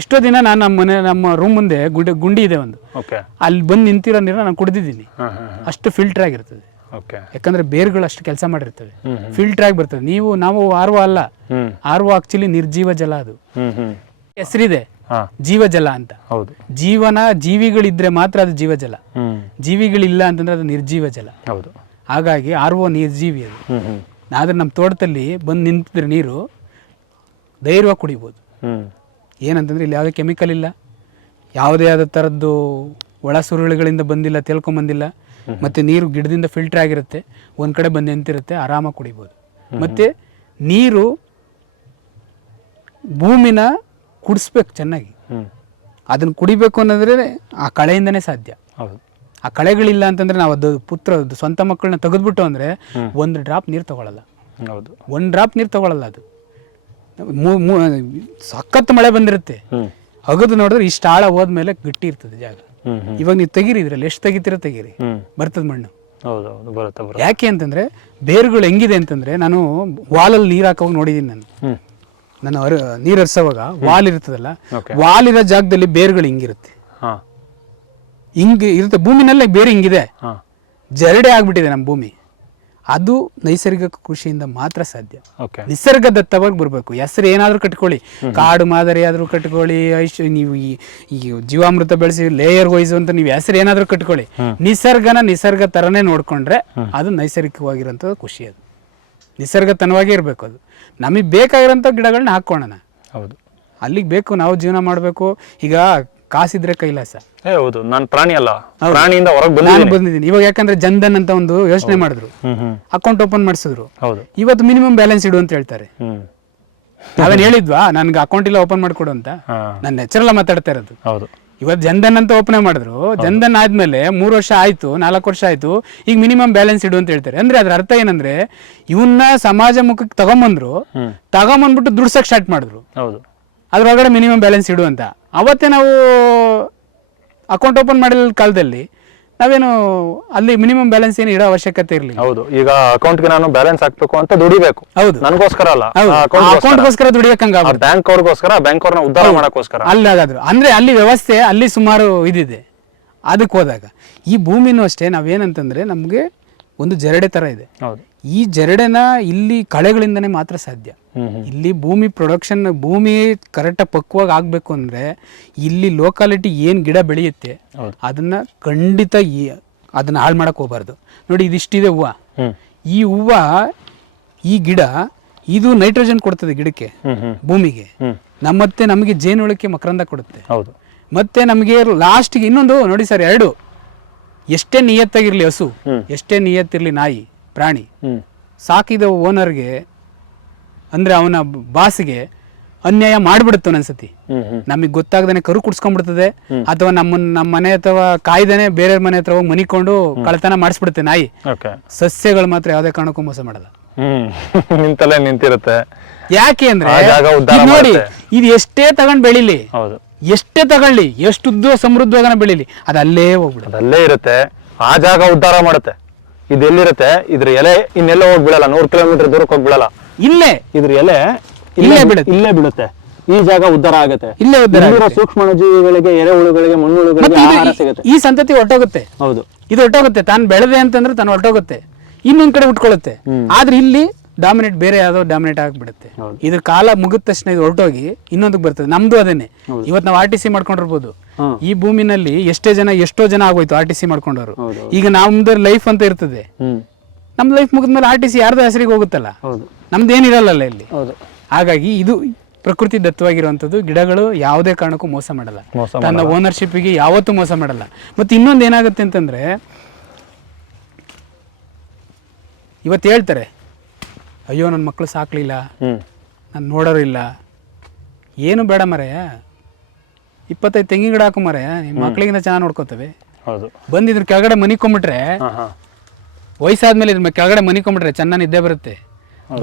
ಎಷ್ಟೋ ದಿನ ನಾನು ನಮ್ಮ ರೂಮ್ ಮುಂದೆ ಗುಂಡಿ ಇದೆ ಒಂದು, ಅಲ್ಲಿ ಬಂದು ನಿಂತಿರೋ ನೀರನ್ನ ನಾನು ಕುಡಿದಿದ್ದೀನಿ. ಅಷ್ಟು ಫಿಲ್ಟರ್ ಆಗಿರ್ತದೆ, ಯಾಕಂದ್ರೆ ಬೇರುಗಳು ಅಷ್ಟು ಕೆಲಸ ಮಾಡಿರ್ತವೆ, ಫಿಲ್ಟರ್ ಆಗಿ ಬರ್ತದೆ. ನಾವು ಆರ್ವ ಅಲ್ಲ, ಆರ್ವ ಆಕ್ಚುಲಿ ನಿರ್ಜೀವ ಜಲ, ಅದು ಹೆಸರಿದೆ ಜೀವಜಲ ಅಂತ. ಜೀವಿಗಳಿದ್ರೆ ಮಾತ್ರ ಅದು ಜೀವಜಲ, ಜೀವಿಗಳಿಲ್ಲ ಅಂತಂದ್ರೆ ಅದು ನಿರ್ಜೀವ ಜಲ. ಹಾಗಾಗಿ ಆರ್ವ ನಿರ್ಜೀವಿ ಅದು. ಆದ್ರೆ ನಮ್ಮ ತೋಟದಲ್ಲಿ ಬಂದು ನಿಂತಿದ್ರೆ ನೀರು ಧೈರ್ಯವಾಗಿ ಕುಡಿಬೋದು. ಏನಂತಂದ್ರೆ ಇಲ್ಲಿ ಯಾವುದೇ ಕೆಮಿಕಲ್ ಇಲ್ಲ, ಯಾವುದೇ ಆದ ಥರದ್ದು ಒಳ ಸುರುಳಿಗಳಿಂದ ಬಂದಿಲ್ಲ, ತೇಲ್ಕೊಂಬಂದಿಲ್ಲ. ಮತ್ತು ನೀರು ಗಿಡದಿಂದ ಫಿಲ್ಟರ್ ಆಗಿರುತ್ತೆ, ಒಂದು ಕಡೆ ಬಂದು ನಿಂತಿರುತ್ತೆ, ಆರಾಮಾಗಿ ಕುಡಿಬೋದು. ಮತ್ತು ನೀರು ಭೂಮಿನ ಕುಡಿಸ್ಬೇಕು ಚೆನ್ನಾಗಿ. ಅದನ್ನು ಕುಡಿಬೇಕು ಅನ್ನೋದ್ರೆ ಆ ಕಳೆಯಿಂದನೇ ಸಾಧ್ಯ. ಆ ಕಳೆಗಳಿಲ್ಲ ಅಂತಂದರೆ ನಾವು ಅದು ಸ್ವಂತ ಮಕ್ಕಳನ್ನ ತೆಗೆದ್ಬಿಟ್ಟು ಅಂದರೆ ಒಂದು ಡ್ರಾಪ್ ನೀರು ತೊಗೊಳ್ಳಲ್ಲ. ಒಂದು ಡ್ರಾಪ್ ನೀರು ತೊಗೊಳ್ಳಲ್ಲ. ಅದು ಸಖತ್ ಮಳೆ ಬಂದಿರುತ್ತೆ, ಅಗದು ನೋಡಿದ್ರೆ ಇಷ್ಟು ಆಳ ಹೋದ್ಮೇಲೆ ಗಟ್ಟಿ ಇರ್ತದೆ ಜಾಗ. ಇವಾಗ ನೀವು ತೆಗೀರಿ, ಇದ್ರಲ್ಲಿ ಎಷ್ಟು ತೆಗಿತೀರ ತೆಗೀರಿ, ಬರ್ತದೆ ಮಣ್ಣು. ಯಾಕೆ ಅಂತಂದ್ರೆ ಬೇರುಗಳು ಹೆಂಗಿದೆ ಅಂತಂದ್ರೆ, ನಾನು ವಾಲಲ್ಲಿ ನೀರು ಹಾಕೋವಾಗ ನೋಡಿದೀನಿ. ನಾನು ನೀರು ಹರಿಸೋವಾಗ ವಾಲ್ ಇರ್ತದಲ್ಲ, ವಾಲ್ ಇರೋ ಜಾಗದಲ್ಲಿ ಬೇರುಗಳು ಹಿಂಗಿರುತ್ತೆ, ಹಿಂಗೆ ಇರುತ್ತೆ. ಭೂಮಿನಲ್ಲೇ ಬೇರೆ ಹಿಂಗಿದೆ, ಜರಡೆ ಆಗ್ಬಿಟ್ಟಿದೆ ನಮ್ಮ ಭೂಮಿ. ಅದು ನೈಸರ್ಗಿಕ ಕೃಷಿಯಿಂದ ಮಾತ್ರ ಸಾಧ್ಯ. ನಿಸರ್ಗದತ್ತವಾಗಿ ಬರಬೇಕು. ಹೆಸರು ಏನಾದರೂ ಕಟ್ಕೊಳ್ಳಿ, ಕಾಡು ಮಾದರಿ ಆದರೂ ಕಟ್ಕೊಳ್ಳಿ, ನೀವು ಈ ಜೀವಾಮೃತ ಬೆಳೆಸಿ ಲೇಯರ್ ವೈಸ್ ಅಂತ ನೀವು ಹೆಸರು ಏನಾದರೂ ಕಟ್ಕೊಳ್ಳಿ, ನಿಸರ್ಗ ಥರನೇ ನೋಡ್ಕೊಂಡ್ರೆ ಅದು ನೈಸರ್ಗಿಕವಾಗಿರೋಂಥದ್ದು ಕೃಷಿ. ಅದು ನಿಸರ್ಗತನವಾಗೇ ಇರಬೇಕು. ಅದು ನಮಗೆ ಬೇಕಾಗಿರೋಂಥ ಗಿಡಗಳನ್ನ ಹಾಕ್ಕೊಳ್ಳೋಣ. ಅಲ್ಲಿಗೆ ಬೇಕು, ನಾವು ಜೀವನ ಮಾಡಬೇಕು. ಈಗ ಕಾಸಿದ್ರೆ ಕೈಲಾಸ. ಹೌದು, ನಾನು ಪ್ರಾಣಿ ಅಲ್ಲ, ಪ್ರಾಣಿಯಿಂದ ಹೊರಗೆ ಬಂದಿದ್ದೀನಿ. ಇವಾಗ ಯಾಕಂದ್ರೆ ಜನ್ಧನ್ ಅಂತ ಒಂದು ಯೋಚನೆ ಮಾಡಿದ್ರು, ಅಕೌಂಟ್ ಓಪನ್ ಮಾಡಿಸಿದ್ರು. ಇವತ್ತು ಮಿನಿಮಮ್ ಬ್ಯಾಲೆನ್ಸ್ ಇಡು ಅಂತ ಹೇಳ್ತಾರೆ. ನಾವೇನ್ ಹೇಳಿದ್ವಾ ನನ್ಗೆ ಅಕೌಂಟ್ ಇಲ್ಲ ಓಪನ್ ಮಾಡ್ಕೊಡು ಅಂತ? ನಾನು ನ್ಯಾಚುರಲ್ ಮಾತಾಡ್ತಾ ಇರೋದು. ಇವತ್ತು ಜನ್ಧನ್ ಅಂತ ಓಪನ್ ಮಾಡಿದ್ರು, ಜನ್ಧನ್ ಆದ್ಮೇಲೆ 3 ವರ್ಷ ಆಯ್ತು, 4 ವರ್ಷ ಆಯ್ತು, ಈಗ ಮಿನಿಮಮ್ ಬ್ಯಾಲೆನ್ಸ್ ಇಡು ಅಂತ ಹೇಳ್ತಾರೆ. ಅಂದ್ರೆ ಅದ್ರ ಅರ್ಥ ಏನಂದ್ರೆ, ಇವನ್ನ ಸಮಾಜ ಮುಖಕ್ಕೆ ತಗೊಂಬಂದ್ಬಿಟ್ಟು ದುಡ್ಸಕ್ ಸ್ಟಾರ್ಟ್ ಮಾಡಿದ್ರು. ಅದ್ರೊಳಗಡೆ ಮಿನಿಮಮ್ ಬ್ಯಾಲೆನ್ಸ್ ಇಡು ಅಂತ. ಅವತ್ತೇ ನಾವು ಅಕೌಂಟ್ ಓಪನ್ ಮಾಡಿದ ಕಾಲದಲ್ಲಿ ನಾವೇನು ಅಲ್ಲಿ ಮಿನಿಮಮ್ ಬ್ಯಾಲೆನ್ಸ್ ಏನು ಇಡೋ ಅವಶ್ಯಕತೆ ಇರಲಿಲ್ಲ. ಹೌದು, ಈಗ ಅಕೌಂಟ್ಗೆ ನಾನು ಬ್ಯಾಲೆನ್ಸ್ ಹಾಕ್ಬೇಕು ಅಂತ ದುಡಿಬೇಕು. ಹೌದು, ನನಗೋಸ್ಕರ ಅಲ್ಲ, ಅಕೌಂಟ್ಗೋಸ್ಕರ ದುಡಿಯಕ್ಕಂಗ ಬ್ಯಾಂಕ್ ಅವ್ರಿಗೋಸ್ಕರ, ಬ್ಯಾಂಕ್ ಅವ್ರನ್ನ ಉದ್ಧಾರ ಮಾಡೋಕ್ಕೋಸ್ಕರ ಅಲ್ಲಾಗಾದ್ರು. ಅಂದ್ರೆ ಅಲ್ಲಿ ವ್ಯವಸ್ಥೆ ಅಲ್ಲಿ ಸುಮಾರು ಇದಿದೆ. ಅದಕ್ಕೆ ಹೋದಾಗ ಈ ಭೂಮಿನೂ ಅಷ್ಟೇ, ನಾವೇನಂತಂದ್ರೆ ನಮ್ಗೆ ಒಂದು ಜರಡೆ ತರ ಇದೆ. ಈ ಜರಡೆನ ಇಲ್ಲಿ ಕಳೆಗಳಿಂದನೇ ಮಾತ್ರ ಸಾಧ್ಯ. ಇಲ್ಲಿ ಭೂಮಿ ಪ್ರೊಡಕ್ಷನ್, ಭೂಮಿ ಕರೆಕ್ಟಾಗಿ ಪಕ್ವಾಗಿ ಆಗ್ಬೇಕು ಅಂದ್ರೆ ಇಲ್ಲಿ ಲೋಕಾಲಿಟಿ ಏನ್ ಗಿಡ ಬೆಳೆಯುತ್ತೆ ಅದನ್ನ ಖಂಡಿತ ಅದನ್ನ ಹಾಳು ಮಾಡಕ್ ಹೋಗ್ಬಾರ್ದು. ನೋಡಿ, ಇದಿಷ್ಟಿದೆ ಹೂವು. ಈ ಹೂವು, ಈ ಗಿಡ, ಇದು ನೈಟ್ರೋಜನ್ ಕೊಡ್ತದೆ ಗಿಡಕ್ಕೆ, ಭೂಮಿಗೆ. ಮತ್ತೆ ನಮಗೆ ಜೇನುಳಕ್ಕೆ ಮಕರಂದ ಕೊಡುತ್ತೆ. ಮತ್ತೆ ನಮಗೆ ಲಾಸ್ಟ್ಗೆ ಇನ್ನೊಂದು ನೋಡಿ ಸರ್, 2 ಎಷ್ಟೇ ನಿಯತ್ತಾಗಿರ್ಲಿ ಹಸು, ಎಷ್ಟೇ ನಿಯತ್ತಿರ್ಲಿ ನಾಯಿ, ಪ್ರಾಣಿ, ಸಾಕಿದ ಓನರ್ಗೆ ಅಂದ್ರೆ ಅವನ ಬಾಸ್ಗೆ ಅನ್ಯಾಯ ಮಾಡ್ಬಿಡುತ್ತೆ ಒಂದೊಂದ್ಸತಿ. ನಮಗ್ ಗೊತ್ತಾಗದೇನೆ ಕರು ಕುಡ್ಸ್ಕೊಂಡ್ಬಿಡ್ತದೆ, ಅಥವಾ ನಮ್ಮ ಮನೆ ಅಥವಾ ಕಾಯ್ದೇನೆ ಬೇರೆ ಮನೆ ಹತ್ರ ಹೋಗಿ ಮನಿಕೊಂಡು ಕಳ್ತನ ಮಾಡಿಸ್ಬಿಡುತ್ತೆ ನಾಯಿ. ಸಸ್ಯಗಳು ಮಾತ್ರ ಯಾವುದೇ ಕಾರಣಕ್ಕೂ ಮೋಸ ಮಾಡಲ್ಲ, ನಿಂತಿರುತ್ತೆ. ಯಾಕೆ ಅಂದ್ರೆ ನೋಡಿ, ಇದು ಎಷ್ಟೇ ತಗೊಂಡ್ ಬೆಳಿಲಿ, ಎಷ್ಟೇ ತಗೊಳ್ಳಿ, ಎಷ್ಟು ಸಮೃದ್ಧವಾಗನ ಬೆಳಿಲಿ, ಅದು ಅಲ್ಲೇ ಹೋಗ್ಬಿಡುತ್ತೆ, ಅಲ್ಲೇ ಇರುತ್ತೆ. ಆ ಜಾಗ ಉದ್ಧಾರ ಮಾಡುತ್ತೆ. ಇದೆಲ್ಲಿರುತ್ತೆ, ಇದ್ರ ಎಲೆ ಇನ್ನೆಲ್ಲ ಹೋಗಿ ಬೀಳಲ್ಲ, 100 ಕಿಲೋಮೀಟರ್ ದೂರಕ್ಕೆ ಹೋಗಿ ಬೀಳಲ್ಲ, ಇಲ್ಲೇ ಇದ್ರ ಎಲೆ ಇಲ್ಲೇ ಬೀಳುತ್ತೆ. ಈ ಜಾಗ ಉದ್ಧಾರ ಆಗುತ್ತೆ, ಇಲ್ಲೇ ಉದ್ಧಾರ. ಸೂಕ್ಷ್ಮ ಜೀವಿಗಳಿಗೆ, ಎರೆಹುಳುಗಳಿಗೆ, ಮಣ್ಣುಳುಗಳಿಗೆ ಆಹಾರ ಸಿಗುತ್ತೆ. ಈ ಸಂತತಿ ಹೊರಟೋಗುತ್ತೆ. ಹೌದು, ಇದು ಹೊರಟೋಗುತ್ತೆ. ತಾನು ಬೆಳೆದೆ ಅಂತಂದ್ರೆ ತಾನು ಹೊರಟೋಗುತ್ತೆ, ಇನ್ನೊಂದ್ ಕಡೆ ಉಟ್ಕೊಳ್ಳುತ್ತೆ. ಆದ್ರೆ ಇಲ್ಲಿ ಡಾಮಿನೇಟ್, ಬೇರೆ ಯಾವ್ದೋ ಡಾಮಿನೇಟ್ ಆಗಿಬಿಡುತ್ತೆ. ಇದ್ರ ಕಾಲ ಮುಗಿದ ತಕ್ಷಣ ಇದು ಹೊರಟೋಗಿ ಇನ್ನೊಂದಕ್ಕೆ ಬರ್ತದೆ. ನಮ್ದು ಅದೇನೆ. ಇವತ್ತು ನಾವು RTC ಮಾಡ್ಕೊಂಡಿರ್ಬೋದು, ಈ ಭೂಮಿನಲ್ಲಿ ಎಷ್ಟೋ ಜನ ಆಗೋಯ್ತು RTC ಮಾಡ್ಕೊಂಡವ್ರು. ಈಗ ನಮ್ದು ಲೈಫ್ ಅಂತ ಇರ್ತದೆ, ನಮ್ ಲೈಫ್ ಮುಗಿದ್ಮೇಲೆ RTC ಯಾರ್ದೋ ಹೆಸರಿಗೆ ಹೋಗುತ್ತಲ್ಲ, ನಮ್ದೇನಿರಲ್ಲ ಇಲ್ಲಿ. ಹಾಗಾಗಿ ಇದು ಪ್ರಕೃತಿ ದತ್ತವಾಗಿರುವಂಥದ್ದು. ಗಿಡಗಳು ಯಾವುದೇ ಕಾರಣಕ್ಕೂ ಮೋಸ ಮಾಡಲ್ಲ, ತನ್ನ ಓನರ್ಶಿಪ್ಗೆ ಯಾವತ್ತೂ ಮೋಸ ಮಾಡಲ್ಲ. ಮತ್ತೆ ಇನ್ನೊಂದು ಏನಾಗುತ್ತೆ ಅಂತಂದ್ರೆ, ಇವತ್ತು ಹೇಳ್ತಾರೆ, ಅಯ್ಯೋ ನನ್ನ ಮಕ್ಕಳು ಸಾಕ್ಲಿಲ್ಲ, ನಾನು ನೋಡೋರು ಇಲ್ಲ. ಏನು ಬೇಡ ಮರೆಯ, 25 ತೆಂಗಿನ ಗಿಡ ಹಾಕು ಮರೆಯ, ನಿಮ್ಮ ಮಕ್ಳಿಗಿಂತ ಚೆನ್ನಾಗಿ ನೋಡ್ಕೋತವೆ. ಬಂದಿದ್ರ ಕೆಳಗಡೆ ಮನಿಕೊಂಬಿಟ್ರೆ, ವಯಸ್ಸಾದ್ಮೇಲೆ ಇದ್ರ ಕೆಳಗಡೆ ಮನಿಕೊಂಬಿಟ್ರೆ ಚೆನ್ನಾಗಿ ನಿದ್ದೆ ಬರುತ್ತೆ.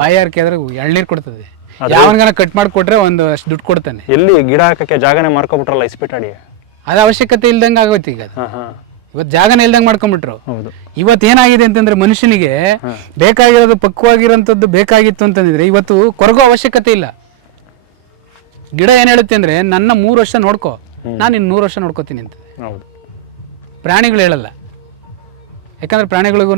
ಬಾಯಾರಿಕೆ ಆದ್ರೆ ಎಳ್ನೀರು ಕೊಡ್ತದೆ. ಯಾವನ್ಗಾನ ಕಟ್ ಮಾಡಿಕೊಟ್ರೆ ಒಂದು ಅಷ್ಟು ದುಡ್ಡು ಕೊಡ್ತಾನೆ. ಎಲ್ಲಿ ಗಿಡ ಹಾಕಕ್ಕೆ ಜಾಗನೇ ಮಾರ್ಕೊಬಿಟ್ರಲ್ಲ ಇಸ್ಪಿಟಾಡಿ, ಅದು ಅವಶ್ಯಕತೆ ಇಲ್ದಂಗೆ ಆಗೋಯ್ತು ಈಗ. ಇವತ್ತು ಜಾಗನ ಇಲ್ದಂಗೆ ಮಾಡ್ಕೊಂಡ್ಬಿಟ್ರು. ಹೌದು. ಇವತ್ತು ಏನಾಗಿದೆ ಅಂತಂದ್ರೆ ಮನುಷ್ಯನಿಗೆ ಬೇಕಾಗಿರೋದು ಪಕ್ವವಾಗಿರೋಂಥದ್ದು ಬೇಕಾಗಿತ್ತು ಅಂತಂದ್ರೆ ಇವತ್ತು ಕೊರಗೋ ಅವಶ್ಯಕತೆ ಇಲ್ಲ. ಗಿಡ ಏನು ಹೇಳುತ್ತೆ ಅಂದ್ರೆ ನನ್ನ 3 ವರ್ಷ ನೋಡ್ಕೋ, ನಾನು ಇನ್ನು 100 ವರ್ಷ ನೋಡ್ಕೋತೀನಿ ಅಂತ. ಹೌದು. ಪ್ರಾಣಿಗಳು ಹೇಳಲ್ಲ. ಯಾಕಂದ್ರೆ ಪ್ರಾಣಿಗಳಿಗೂ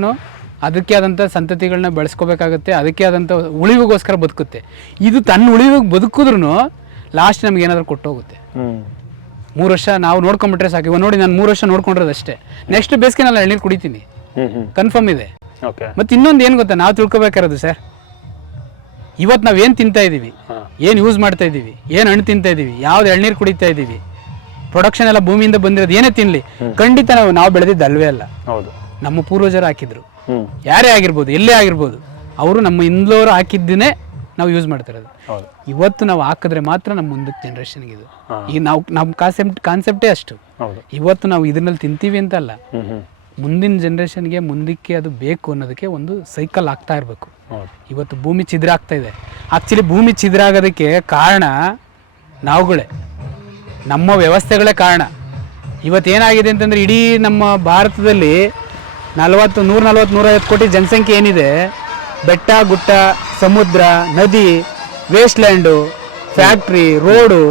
ಅದಕ್ಕೆ ಆದಂಥ ಸಂತತಿಗಳನ್ನ ಬೆಳೆಸ್ಕೋಬೇಕಾಗುತ್ತೆ, ಅದಕ್ಕೆ ಆದಂಥ ಉಳಿವಿಗೋಸ್ಕರ ಬದುಕುತ್ತೆ. ಇದು ತನ್ನ ಉಳಿವಿಗೆ ಬದುಕಿದ್ರೂ ಲಾಸ್ಟ್ ನಮ್ಗೆ ಏನಾದರೂ ಕೊಟ್ಟೋಗುತ್ತೆ. 3 ವರ್ಷ ನಾವು ನೋಡ್ಕೊಂಡ್ಬಿಟ್ರೆ ಸಾಕು. ಇವಾಗ ನೋಡಿ, ನಾನು 3 ವರ್ಷ ನೋಡ್ಕೊಂಡಿರೋದು ಅಷ್ಟೇ. ನೆಕ್ಸ್ಟ್ ಬೇಸಿಗೆ ನಾನು ಎಳ್ನೀರು ಕುಡಿತೀನಿ, ಕನ್ಫರ್ಮ್ ಇದೆ. ಮತ್ತು ಇನ್ನೊಂದು ಏನು ಗೊತ್ತಾ, ನಾವು ತಿಳ್ಕೊಬೇಕಾರೋದು ಸರ್, ಇವತ್ತು ನಾವು ಏನು ತಿಂತಾ ಇದ್ದೀವಿ, ಏನು ಯೂಸ್ ಮಾಡ್ತಾ ಇದ್ದೀವಿ, ಏನು ಹಣ್ಣು ತಿಂತಾ ಇದ್ದೀವಿ, ಯಾವ್ದು ಎಳ್ನೀರು ಕುಡಿತಾ ಇದ್ದೀವಿ, ಪ್ರೊಡಕ್ಷನ್ ಎಲ್ಲ ಭೂಮಿಯಿಂದ ಬಂದಿರೋದು ಏನೇ ತಿನ್ನಲಿ, ಖಂಡಿತ ನಾವು ಬೆಳೆದಿದ್ದು ಅಲ್ವೇ ಅಲ್ಲ. ನಮ್ಮ ಪೂರ್ವಜರು ಹಾಕಿದ್ರು, ಯಾರೇ ಆಗಿರ್ಬೋದು, ಎಲ್ಲೇ ಆಗಿರ್ಬೋದು, ಅವರು ನಮ್ಮ ಹಿಂದೋರು ಹಾಕಿದ್ದನ್ನೇ ನಾವು ಯೂಸ್ ಮಾಡ್ತಾ ಇರೋದು. ಇವತ್ತು ನಾವು ಹಾಕಿದ್ರೆ ಮಾತ್ರ ನಮ್ಮ ಮುಂದಕ್ಕೆ ಜನ್ರೇಷನ್ಗೆ ಇದು. ಈಗ ನಮ್ಮ ಕಾನ್ಸೆಪ್ಟೇ ಅಷ್ಟು. ಇವತ್ತು ನಾವು ಇದನ್ನಲ್ಲಿ ತಿಂತೀವಿ ಅಂತ ಅಲ್ಲ, ಮುಂದಿನ ಜನ್ರೇಷನ್ಗೆ ಮುಂದಕ್ಕೆ ಅದು ಬೇಕು ಅನ್ನೋದಕ್ಕೆ ಒಂದು ಸೈಕಲ್ ಆಗ್ತಾ ಇರಬೇಕು. ಇವತ್ತು ಭೂಮಿ ಛಿದ್ರ ಆಗ್ತಾ ಇದೆ. ಆಕ್ಚುಲಿ ಭೂಮಿ ಛಿದ್ರ ಆಗೋದಕ್ಕೆ ಕಾರಣ ನಾವುಗಳೇ, ನಮ್ಮ ವ್ಯವಸ್ಥೆಗಳೇ ಕಾರಣ. ಇವತ್ತೇನಾಗಿದೆ ಅಂತಂದರೆ, ಇಡೀ ನಮ್ಮ ಭಾರತದಲ್ಲಿ 140-150 ಕೋಟಿ ಜನಸಂಖ್ಯೆ ಏನಿದೆ, ಬೆಟ್ಟ ಗುಟ್ಟ, ಸಮುದ್ರ, ನದಿ, ವೇಸ್ಟ್ಲ್ಯಾಂಡು, ಫ್ಯಾಕ್ಟ್ರಿ, ರೋಡು,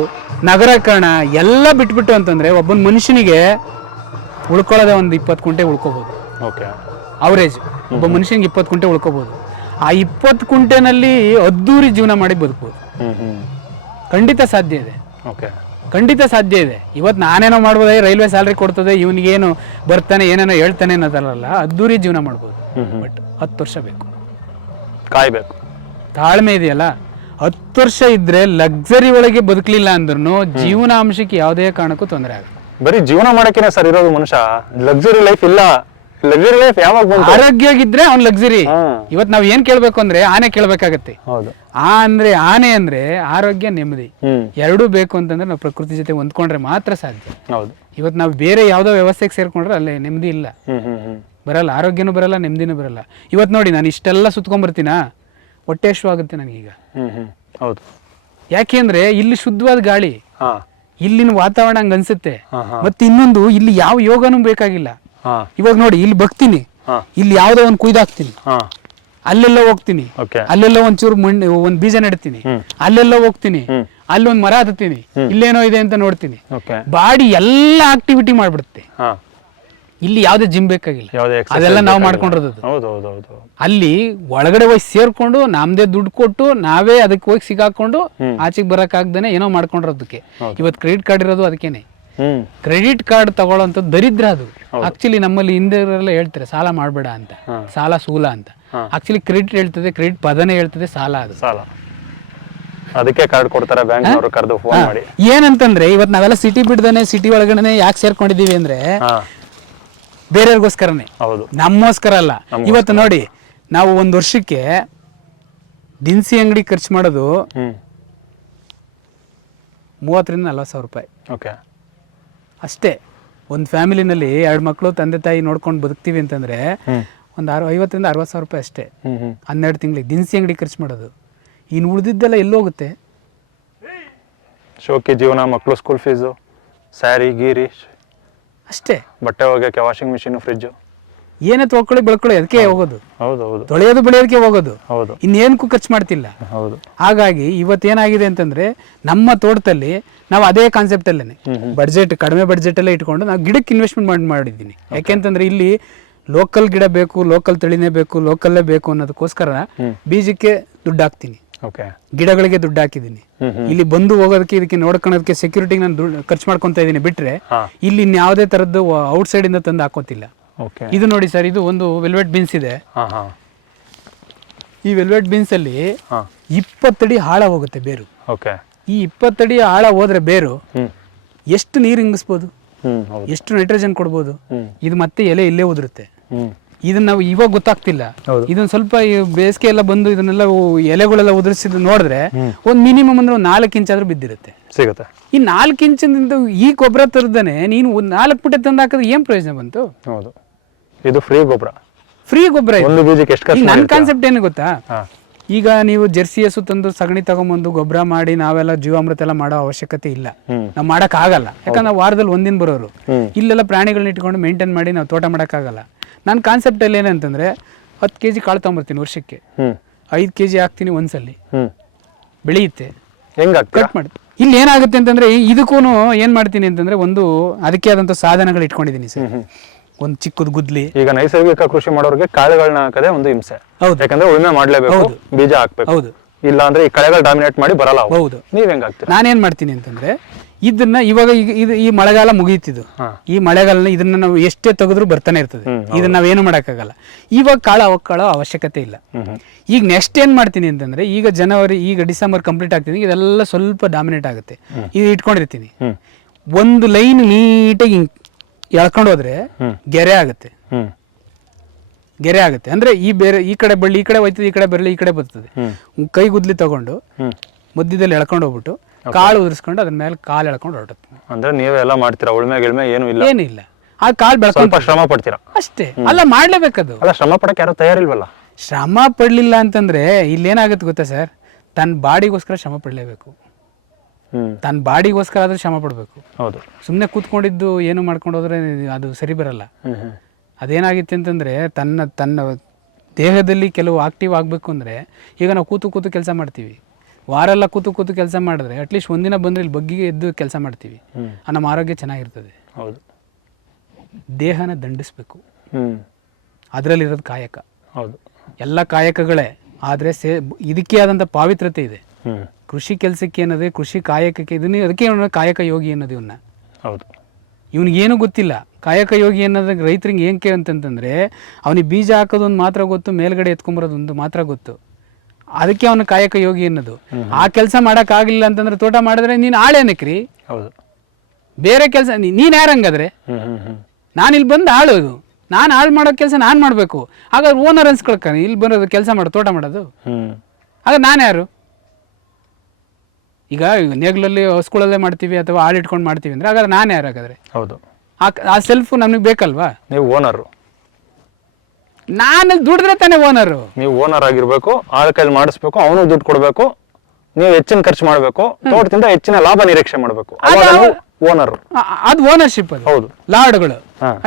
ನಗರೀಕರಣ ಎಲ್ಲ ಬಿಟ್ಬಿಟ್ಟು ಅಂತಂದರೆ ಒಬ್ಬನ ಮನುಷ್ಯನಿಗೆ ಉಳ್ಕೊಳ್ಳೋದೇ ಒಂದು 20 ಕುಂಟೆ ಉಳ್ಕೋಬೋದು. ಅವರೇಜ್ ಒಬ್ಬ ಮನುಷ್ಯನಿಗೆ 20 ಕುಂಟೆ ಉಳ್ಕೋಬೋದು. ಆ 20 ಕುಂಟೆನಲ್ಲಿ ಅದ್ದೂರಿ ಜೀವನ ಮಾಡಿ ಬದುಕ್ಬೋದು. ಖಂಡಿತ ಸಾಧ್ಯ ಇದೆ, ಖಂಡಿತ ಸಾಧ್ಯ ಇದೆ. ಇವತ್ತು ನಾನೇನೋ ಮಾಡ್ಬೋದು, ರೈಲ್ವೆ ಸ್ಯಾಲ್ರಿ ಕೊಡ್ತದೆ, ಇವನಿಗೇನು ಬರ್ತಾನೆ ಏನೇನೋ ಹೇಳ್ತಾನೆ ಅನ್ನೋದಲ್ಲ, ಅದ್ದೂರಿ ಜೀವನ ಮಾಡ್ಬೋದು. ಬಟ್ 10 ವರ್ಷ ಬೇಕು, ಕಾಯ್ಬೇಕು, ತಾಳ್ಮೆ ಇದೆಯಲ್ಲ. 10 ವರ್ಷ ಇದ್ರೆ ಲಕ್ಸರಿ ಒಳಗೆ ಬದುಕಲಿಲ್ಲ ಅಂದ್ರೂ ಜೀವನಾಂಶಕ್ಕೆ ಯಾವುದೇ ಕಾರಣಕ್ಕೂ ತೊಂದರೆ ಆಗುತ್ತೆ. ಬರೀ ಜೀವನ ಮಾಡಕ್ಕೆ ಸರ್ ಇರೋದು ಮನುಷ್ಯ, ಲಕ್ಸುರಿ ಲೈಫ್ ಇಲ್ಲ. ಲಕ್ಸುರಿ ಲೈಫ್ ಯಾವಾಗ ಬಂತು? ಆರೋಗ್ಯವಾಗಿದ್ರೆ ಅವ್ನು ಲಕ್ಸುರಿ. ಇವತ್ತು ನಾವ್ ಏನ್ ಕೇಳ್ಬೇಕು ಅಂದ್ರೆ ಆನೆ ಕೇಳ್ಬೇಕಾಗತ್ತೆ. ಆನೆ ಅಂದ್ರೆ ಆರೋಗ್ಯ, ನೆಮ್ಮದಿ ಎರಡೂ ಬೇಕು ಅಂತಂದ್ರೆ ನಾವು ಪ್ರಕೃತಿ ಜೊತೆ ಹೊಂದ್ಕೊಂಡ್ರೆ ಮಾತ್ರ ಸಾಧ್ಯ. ಇವತ್ತು ನಾವು ಬೇರೆ ಯಾವ್ದೋ ವ್ಯವಸ್ಥೆಗೆ ಸೇರ್ಕೊಂಡ್ರೆ ಅಲ್ಲೇ ನೆಮ್ಮದಿ ಇಲ್ಲ, ಬರಲ್ಲ, ಆರೋಗ್ಯನೂ ಬರಲ್ಲ, ನೆಮ್ಮದಿನೂ ಬರಲ್ಲ. ಇವತ್ತು ನೋಡಿ, ನಾನು ಇಷ್ಟೆಲ್ಲ ಸುತ್ಕೊಂಡ್ಬರ್ತೀನ, ಹೊಟ್ಟೆ ಅಷ್ಟು ಆಗುತ್ತೆ ನನಗೀಗ. ಯಾಕೆಂದ್ರೆ ಇಲ್ಲಿ ಶುದ್ಧವಾದ ಗಾಳಿ, ಇಲ್ಲಿನ ವಾತಾವರಣ ಹಂಗ ಅನ್ಸುತ್ತೆ. ಮತ್ತೆ ಇನ್ನೊಂದು, ಇಲ್ಲಿ ಯಾವ ಯೋಗನೂ ಬೇಕಾಗಿಲ್ಲ. ಇವಾಗ ನೋಡಿ, ಇಲ್ಲಿ ಬಗ್ತೀನಿ, ಇಲ್ಲಿ ಯಾವ್ದೋ ಒಂದು ಕುಯ್ದಾಕ್ತೀನಿ, ಅಲ್ಲೆಲ್ಲ ಹೋಗ್ತೀನಿ, ಅಲ್ಲೆಲ್ಲ ಒಂಚೂರು ಒಂದ್ ಬೀಜ ನೆಡ್ತೀನಿ, ಅಲ್ಲೆಲ್ಲ ಹೋಗ್ತೀನಿ, ಅಲ್ಲೊಂದ್ ಮರ ಹತ್ತೀನಿ, ಇಲ್ಲೇನೋ ಇದೆ ಅಂತ ನೋಡ್ತೀನಿ. ಬಾಡಿ ಎಲ್ಲ ಆಕ್ಟಿವಿಟಿ ಮಾಡ್ಬಿಡುತ್ತೆ. ಇಲ್ಲಿ ಯಾವ್ದೇ ಜಿಮ್ ಬೇಕಾಗಿಲ್ಲ, ಅದೆಲ್ಲ ನಾವು ಮಾಡ್ಕೊಂಡಿರೋದು. ಅಲ್ಲಿ ಒಳಗಡೆ ಹೋಗಿ ಸೇರ್ಕೊಂಡು ನಮ್ದೇ ದುಡ್ಡು ಕೊಟ್ಟು ನಾವೇ ಅದಕ್ಕೆ ಹೋಗಿ ಸಿಗಾಕೊಂಡು ಆಚೆಗೆ ಬರಕ್ ಆಗ್ದೇನೆ ಏನೋ ಮಾಡ್ಕೊಂಡಿರೋದಕ್ಕೆ. ಇವತ್ತು ಕ್ರೆಡಿಟ್ ಕಾರ್ಡ್ ಇರೋದು ಅದಕ್ಕೇನೆ. ಕ್ರೆಡಿಟ್ ಕಾರ್ಡ್ ತಗೊಳ್ಳೋಂಥದ್ದು ದರಿದ್ರ ಅದು. ಆಕ್ಚುಲಿ ನಮ್ಮಲ್ಲಿ ಹಿಂದೆಲ್ಲ ಹೇಳ್ತಾರೆ ಸಾಲ ಮಾಡಬೇಡ ಅಂತ, ಸಾಲ ಸೂಲ ಅಂತ. ಆಕ್ಚುಲಿ ಕ್ರೆಡಿಟ್ ಹೇಳ್ತದೆ, ಕ್ರೆಡಿಟ್ ಪದನೇ ಹೇಳ್ತದೆ ಸಾಲ. ಅದು ಸಾಲ. ಅದಕ್ಕೆ ಕಾರ್ಡ್ ಕೊಡ್ತಾರೆ ಬ್ಯಾಂಕ್ನವರು ಕರೆದು ಫೋನ್ ಮಾಡಿ. ಏನಂತಂದ್ರೆ ಇವತ್ತು ನಾವೆಲ್ಲ ಸಿಟಿ ಬಿಡ್ದೇನೆ, ಸಿಟಿ ಒಳಗಡೆ ಯಾಕೆ ಸೇರ್ಕೊಂಡಿದೀವಿ ಅಂದ್ರೆ ಬೇರೆಯವ್ರಿಗೋಸ್ಕರನೇ, ನಮ್ಮಗೋಸ್ಕರ ಅಲ್ಲ. ಇವತ್ತು ನೋಡಿ, ನಾವು 1 ವರ್ಷಕ್ಕೆ ದಿನಸಿ ಅಂಗಡಿ ಖರ್ಚು ಮಾಡೋದು 30,000-40,000 ರೂಪಾಯಿ ಅಷ್ಟೇ. ಒಂದು ಫ್ಯಾಮಿಲಿನಲ್ಲಿ 2 ಮಕ್ಕಳು, ತಂದೆ ತಾಯಿ ನೋಡ್ಕೊಂಡು ಬದುಕ್ತೀವಿ ಅಂತಂದ್ರೆ ಒಂದು 50,000-60,000 ರೂಪಾಯಿ ಅಷ್ಟೇ. 12 ತಿಂಗಳಿಗೆ ದಿನಸಿ ಅಂಗಡಿ ಖರ್ಚು ಮಾಡೋದು. ಇನ್ನು ಉಳಿದಿದ್ದೆಲ್ಲ ಎಲ್ಲೋಗುತ್ತೆ? ಶೋಕಿ ಜೀವನ, ಮಕ್ಕಳು ಸ್ಕೂಲ್ ಫೀಸು, ಸ್ಯಾರಿ ಗೀರಿ ಅಷ್ಟೇ. ಬಟ್ಟೆ ಒಗೆಯಕ್ಕೆ ವಾಷಿಂಗ್ ಮಿಷಿನ್, ಫ್ರಿಡ್ಜ್, ಏನೇ ತೊಳ್ಕೊಳ್ಳಿ ಬೆಳ್ಕೊಳ್ಳಿ ಅದಕ್ಕೆ ಹೋಗೋದು. ತೊಳೆಯೋದು ಬೆಳೆಯೋದಕ್ಕೆ ಹೋಗೋದು, ಇನ್ನೇನಕ್ಕೂ ಖರ್ಚು ಮಾಡ್ತಿಲ್ಲ. ಹಾಗಾಗಿ ಇವತ್ತೇನಾಗಿದೆ ಅಂತಂದ್ರೆ, ನಮ್ಮ ತೋಟದಲ್ಲಿ ನಾವು ಅದೇ ಕಾನ್ಸೆಪ್ಟ್ ಅಲ್ಲೇನೆ ಬಡ್ಜೆಟ್, ಕಡಿಮೆ ಬಡ್ಜೆಟ್ ಅಲ್ಲೇ ಇಟ್ಕೊಂಡು ನಾವು ಗಿಡಕ್ಕೆ ಇನ್ವೆಸ್ಟ್ಮೆಂಟ್ ಮಾಡಿದ್ದೀನಿ. ಯಾಕೆಂತಂದ್ರೆ ಇಲ್ಲಿ ಲೋಕಲ್ ಗಿಡ ಬೇಕು, ಲೋಕಲ್ ತಳಿನೇ ಬೇಕು, ಲೋಕಲ್ಲೇ ಬೇಕು ಅನ್ನೋದಕ್ಕೋಸ್ಕರ ಬೀಜಕ್ಕೆ ದುಡ್ಡು ಹಾಕ್ತೀನಿ, ಗಿಡಗಳಿಗೆ ದುಡ್ಡು ಹಾಕಿದ್ದೀನಿ. ಇಲ್ಲಿ ಬಂದು ಹೋಗೋದಕ್ಕೆ, ಇದಕ್ಕೆ ನೋಡ್ಕೊಳ್ಳೋದಕ್ಕೆ, ಸೆಕ್ಯೂರಿಟಿಗೆ ನಾನು ದುಡ್ಡು ಖರ್ಚು ಮಾಡ್ಕೊಂತ ಇದ್ದೀನಿ. ಬಿಟ್ರೆ ಇಲ್ಲಿ ಇನ್ಯಾವುದೇ ತರದ್ದು ಔಟ್ ಸೈಡ್ ಇಂದ ತಂದು ಹಾಕೋತಿಲ್ಲ. ಇದು ನೋಡಿ ಸರ್, ಇದು ಒಂದು ವೆಲ್ವೆಟ್ ಬೀನ್ಸ್ ಇದೆ. ಈ ವೆಲ್ವೆಟ್ ಬೀನ್ಸ್ ಅಲ್ಲಿ 20 ಅಡಿ ಆಳ ಹೋಗುತ್ತೆ ಬೇರು. ಈ 20 ಅಡಿ ಆಳ ಹೋದ್ರೆ ಬೇರು ಎಷ್ಟು ನೀರು ಇಂಗಿಸ್ಬೋದು, ಎಷ್ಟು ನೈಟ್ರೋಜನ್ ಕೊಡ್ಬೋದು. ಇದು ಮತ್ತೆ ಎಲೆ ಇಲ್ಲೇ ಉದುರುತ್ತೆ. ಇದನ್ನ ನಾವು ಇವಾಗ ಗೊತ್ತಾಗ್ತಿಲ್ಲ. ಇದನ್ನ ಸ್ವಲ್ಪ ಬೇಸಿಗೆ ಎಲ್ಲ ಬಂದು ಇದನ್ನೆಲ್ಲ ಎಲೆಗಳೆಲ್ಲ ಉದುರಿಸಿದ್ ನೋಡಿದ್ರೆ ಒಂದ್ ಮಿನಿಮಮ್ ಅಂದ್ರೆ 4 ಇಂಚ್ ಆದ್ರೂ ಬಿದ್ದಿರುತ್ತೆ, ಸಿಗುತ್ತೆ. ಈ 4 ಇಂಚಿಂದ ಈ ಗೊಬ್ಬರ ತರದೇನೆ ನೀನು 4 ಪುಟೆ ತಂದು ಹಾಕಿದ್ರೆ ಏನ್ ಪ್ರಯೋಜನ ಬಂತು? ಇದು ಫ್ರೀ ಗೊಬ್ಬರ. ಫ್ರೀ ಗೊಬ್ಬರ. ನನ್ನ ಕಾನ್ಸೆಪ್ಟ್ ಏನು ಗೊತ್ತಾ, ಈಗ ನೀವು ಜೆರ್ಸಿ ಹಸು ತಂದು ಸಗಣಿ ತಗೊಂಬಂದು ಗೊಬ್ಬರ ಮಾಡಿ ನಾವೆಲ್ಲ ಜೀವಾಮೃತ ಎಲ್ಲ ಮಾಡೋ ಅವಶ್ಯಕತೆ ಇಲ್ಲ. ನಾವು ಮಾಡಕ್ ಆಗಲ್ಲ, ಯಾಕಂದ್ರೆ ನಾವು ವಾರದಲ್ಲಿ ಒಂದಿನ ಬರೋರು. ಇಲ್ಲೆಲ್ಲ ಪ್ರಾಣಿಗಳನ್ನ ಇಟ್ಕೊಂಡು ಮೇಂಟೈನ್ ಮಾಡಿ ನಾವು ತೋಟ ಮಾಡೋಕ್ಕಾಗಲ್ಲ. ನನ್ನ ಕಾನ್ಸೆಪ್ಟ್ ಅಲ್ಲಿ ಏನಂತಂದ್ರೆ 10 kg ಕಾಳು ತಗೊಂಬರ್ತೀನಿ ವರ್ಷಕ್ಕೆ, 5 kg ಹಾಕ್ತೀನಿ ಒಂದ್ಸಲಿ, ಬೆಳೆಯುತ್ತೆ, ಕಟ್ ಮಾಡಿ. ಇಲ್ಲಿ ಏನಾಗುತ್ತೆ ಅಂತಂದ್ರೆ ಇದಕ್ಕೂ ಏನ್ ಮಾಡ್ತೀನಿ ಅಂತಂದ್ರೆ ಒಂದು ಅದಕ್ಕೆ ಆದಂತ ಸಾಧನಗಳು ಇಟ್ಕೊಂಡಿದ್ದೀನಿ ಸರ್. ಒಂದು ಚಿಕ್ಕದು ಗುದ್ಲಿ. ಈಗ ನೈಸರ್ಗಿಕ ಕೃಷಿ ಮಾಡೋರಿಗೆ ಕಾಳುಗಳನ್ನ ಹಾಕದೆ ಒಂದು ಹಿಂಸೆ. ಹೌದು, ಯಾಕಂದ್ರೆ ಉಳುಮೆ ಮಾಡ್ಲೇಬೇಕು, ಬೀಜ ಹಾಕ್ಬೇಕು. ಹೌದು, ಇಲ್ಲ ಅಂದ್ರೆ ಈ ಕಳೆಗಳು ಡಾಮಿನೇಟ್ ಮಾಡಿ ಬರಲ್ಲ. ಹೌದು. ನೀವ್ ಹೆಂಗ್ ಹಾಕ್ತೀರಾ? ನಾನೇನ್ ಮಾಡ್ತೀನಿ ಅಂತಂದ್ರೆ ಇದನ್ನ ಇವಾಗ ಇದು ಈ ಮಳೆಗಾಲ ಮುಗಿಯುತ್ತಿದ್ದು, ಈ ಮಳೆಗಾಲ ಇದನ್ನ ನಾವು ಎಷ್ಟೇ ತೆಗೆದ್ರು ಬರ್ತಾನೆ ಇರ್ತದೆ. ಇದನ್ನ ನಾವೇನು ಮಾಡಕ್ಕಾಗಲ್ಲ. ಇವಾಗ ಕಾಳು ಅವಶ್ಯಕತೆ ಇಲ್ಲ. ಈಗ ನೆಕ್ಸ್ಟ್ ಏನ್ ಮಾಡ್ತೀನಿ ಅಂತಂದ್ರೆ ಈಗ ಜನವರಿ, ಈಗ ಡಿಸೆಂಬರ್ ಕಂಪ್ಲೀಟ್ ಆಗ್ತೀನಿ, ಇದೆಲ್ಲ ಸ್ವಲ್ಪ ಡಾಮಿನೇಟ್ ಆಗುತ್ತೆ. ಇದು ಇಟ್ಕೊಂಡಿರ್ತೀನಿ, ಒಂದು ಲೈನ್ ನೀಟಾಗಿ ಎಳ್ಕೊಂಡು ಹೋದ್ರೆ ಗೆರೆ ಆಗುತ್ತೆ. ಗೆರೆ ಆಗುತ್ತೆ ಅಂದ್ರೆ ಈ ಕಡೆ ಬಳ್ಳಿ ಈ ಕಡೆ ಹೋಯ್ತದೆ, ಈ ಕಡೆ ಬರಲಿ ಈ ಕಡೆ ಬರ್ತದೆ. ಕೈ ಗುದ್ಲಿ ತಗೊಂಡು ಮಧ್ಯದಲ್ಲಿ ಎಳ್ಕೊಂಡು ಹೋಗ್ಬಿಟ್ಟು ಕಾಳು ಉದುರಿಸ್ಕೊಂಡು ಅದ್ರ ಮೇಲೆ ಕಾಲು ಎಳ್ಕೊಂಡು ಹೊರಟುತ್ತೆ. ಅಂದ್ರೆ ನೀವೆಲ್ಲ ಮಾಡ್ತೀರಾ? ಉಳ್ಮೆ ಗಿಳ್ಮೆ ಏನು ಇಲ್ಲ? ಏನಿಲ್ಲ. ಆ ಕಾಳು ಬೆಳ್ಕೊಂಡು ಶ್ರಮ ಪಡ್ತೀರಾ ಅಷ್ಟೇ. ಅಲ್ಲ, ಮಾಡ್ಲೇಬೇಕದು. ಅಲ್ಲ, ಶ್ರಮ ಪಡಕ್ಕೆ ಯಾರು ತಯಾರಿಲ್ವಲ್ಲ. ಶ್ರಮ ಪಡ್ಲಿಲ್ಲ ಅಂತಂದ್ರೆ ಇಲ್ಲೇನಾಗುತ್ತೆ ಗೊತ್ತಾ ಸರ್, ತನ್ನ ಬಾಡಿಗೋಸ್ಕರ ಶ್ರಮ ಪಡ್ಲೇಬೇಕು. ತನ್ನ ಬಾಡಿಗೋಸ್ಕರ ಆದ್ರೆ ಶ್ರಮ ಪಡ್ಬೇಕು. ಹೌದು. ಸುಮ್ಮನೆ ಕೂತ್ಕೊಂಡಿದ್ದು ಏನು ಮಾಡ್ಕೊಂಡು ಹೋದ್ರೆ ಅದು ಸರಿ ಬರಲ್ಲ. ಅದೇನಾಗಿತ್ತು ಅಂತಂದ್ರೆ ತನ್ನ ದೇಹದಲ್ಲಿ ಕೆಲವು ಆಕ್ಟಿವ್ ಆಗಬೇಕು ಅಂದ್ರೆ, ಈಗ ನಾವು ಕೂತು ಕೆಲಸ ಮಾಡ್ತೀವಿ, ವಾರೆಲ್ಲ ಕೂತು ಕೆಲಸ ಮಾಡಿದ್ರೆ ಅಟ್ಲೀಸ್ಟ್ ಒಂದಿನ ಬಂದ್ರೆ ಇಲ್ಲಿ ಬಗ್ಗಿಗೆ ಎದ್ದು ಕೆಲಸ ಮಾಡ್ತೀವಿ, ನಮ್ಮ ಆರೋಗ್ಯ ಚೆನ್ನಾಗಿರ್ತದೆ. ಹೌದು. ದೇಹನ ದಂಡಿಸ್ಬೇಕು, ಅದರಲ್ಲಿರೋದು ಕಾಯಕ. ಹೌದು. ಎಲ್ಲ ಕಾಯಕಗಳೇ, ಆದರೆ ಇದಕ್ಕೆ ಆದಂಥ ಪಾವಿತ್ರತೆ ಇದೆ. ಕೃಷಿ ಕೆಲಸಕ್ಕೆ ಅನ್ನೋದೇ, ಕೃಷಿ ಕಾಯಕಕ್ಕೆ, ಇದನ್ನ ಅದಕ್ಕೆ ಕಾಯಕ ಯೋಗಿ ಅನ್ನೋದು ಇವನ್ನ. ಹೌದು. ಇವನಿಗೇನು ಗೊತ್ತಿಲ್ಲ ಕಾಯಕ ಯೋಗಿ ಅನ್ನೋದು ರೈತರಿಗೆ ಏನಕ್ಕೆ ಅಂತಂತಂದ್ರೆ ಅವನಿಗೆ ಬೀಜ ಹಾಕೋದೊಂದು ಮಾತ್ರ ಗೊತ್ತು, ಮೇಲ್ಗಡೆ ಎತ್ಕೊಂಬರೋದೊಂದು ಮಾತ್ರ ಗೊತ್ತು. ಅದಕ್ಕೆ ಅವನ ಕಾಯಕ ಯೋಗಿ ಅನ್ನೋದು. ಆ ಕೆಲಸ ಮಾಡೋಕ್ಕಾಗಲಿಲ್ಲ ಅಂತಂದ್ರೆ ತೋಟ ಮಾಡಿದ್ರೆ ನೀನು ಆಳೇನಕ್ರಿ? ಹೌದು. ಬೇರೆ ಕೆಲಸ ನೀನು ಯಾರಂಗಾದ್ರೆ? ನಾನು ಇಲ್ಲಿ ಬಂದು ಆಳೋದು, ನಾನು ಹಾಳು ಮಾಡೋ ಕೆಲಸ ನಾನು ಮಾಡಬೇಕು. ಹಾಗಾದ್ರೆ ಓನರ್ ಅನ್ಸ್ಕೊಳ್ಕ ಇಲ್ಲಿ ಬರೋದು, ಕೆಲಸ ಮಾಡೋದು, ತೋಟ ಮಾಡೋದು. ಹಾಗಾದ್ರೆ ನಾನು ಯಾರು? ಈಗ ನೇಗ್ಲಲ್ಲಿ ಹಸ್ಗಳಲ್ಲೇ ಮಾಡ್ತೀವಿ ಅಥವಾ ಹಾಳು ಇಟ್ಕೊಂಡು ಮಾಡ್ತೀವಿ ಅಂದ್ರೆ ಹಾಗಾದ್ರೆ ನಾನು ಯಾರು? ಹಾಗಾದ್ರೆ ಹೌದು, ಆ ಸೆಲ್ಫ್ ನಮಗೆ ಬೇಕಲ್ವಾ? ನೀವು ಓನರು. ನಾನು ದುಡಿದ್ರೆ ತಾನೇ ಓನರು. ನೀವು ಓನರ್ ಆಗಿರ್ಬೇಕು, ಆಳ ಕೈಲಿ ಮಾಡಿಸ್ಬೇಕು, ಅವನು ದುಡ್ಡು ಕೊಡ್ಬೇಕು, ನೀವು ಹೆಚ್ಚಿನ ಖರ್ಚು ಮಾಡಬೇಕು, ತೋಟದಿಂದ ಹೆಚ್ಚಿನ ಲಾಭ ನಿರೀಕ್ಷೆ ಮಾಡಬೇಕು. ಓನರ್, ಅದು ಓನರ್ಶಿಪ್. ಅದು ಹೌದು. ಲಾರ್ಡ್ಗಳು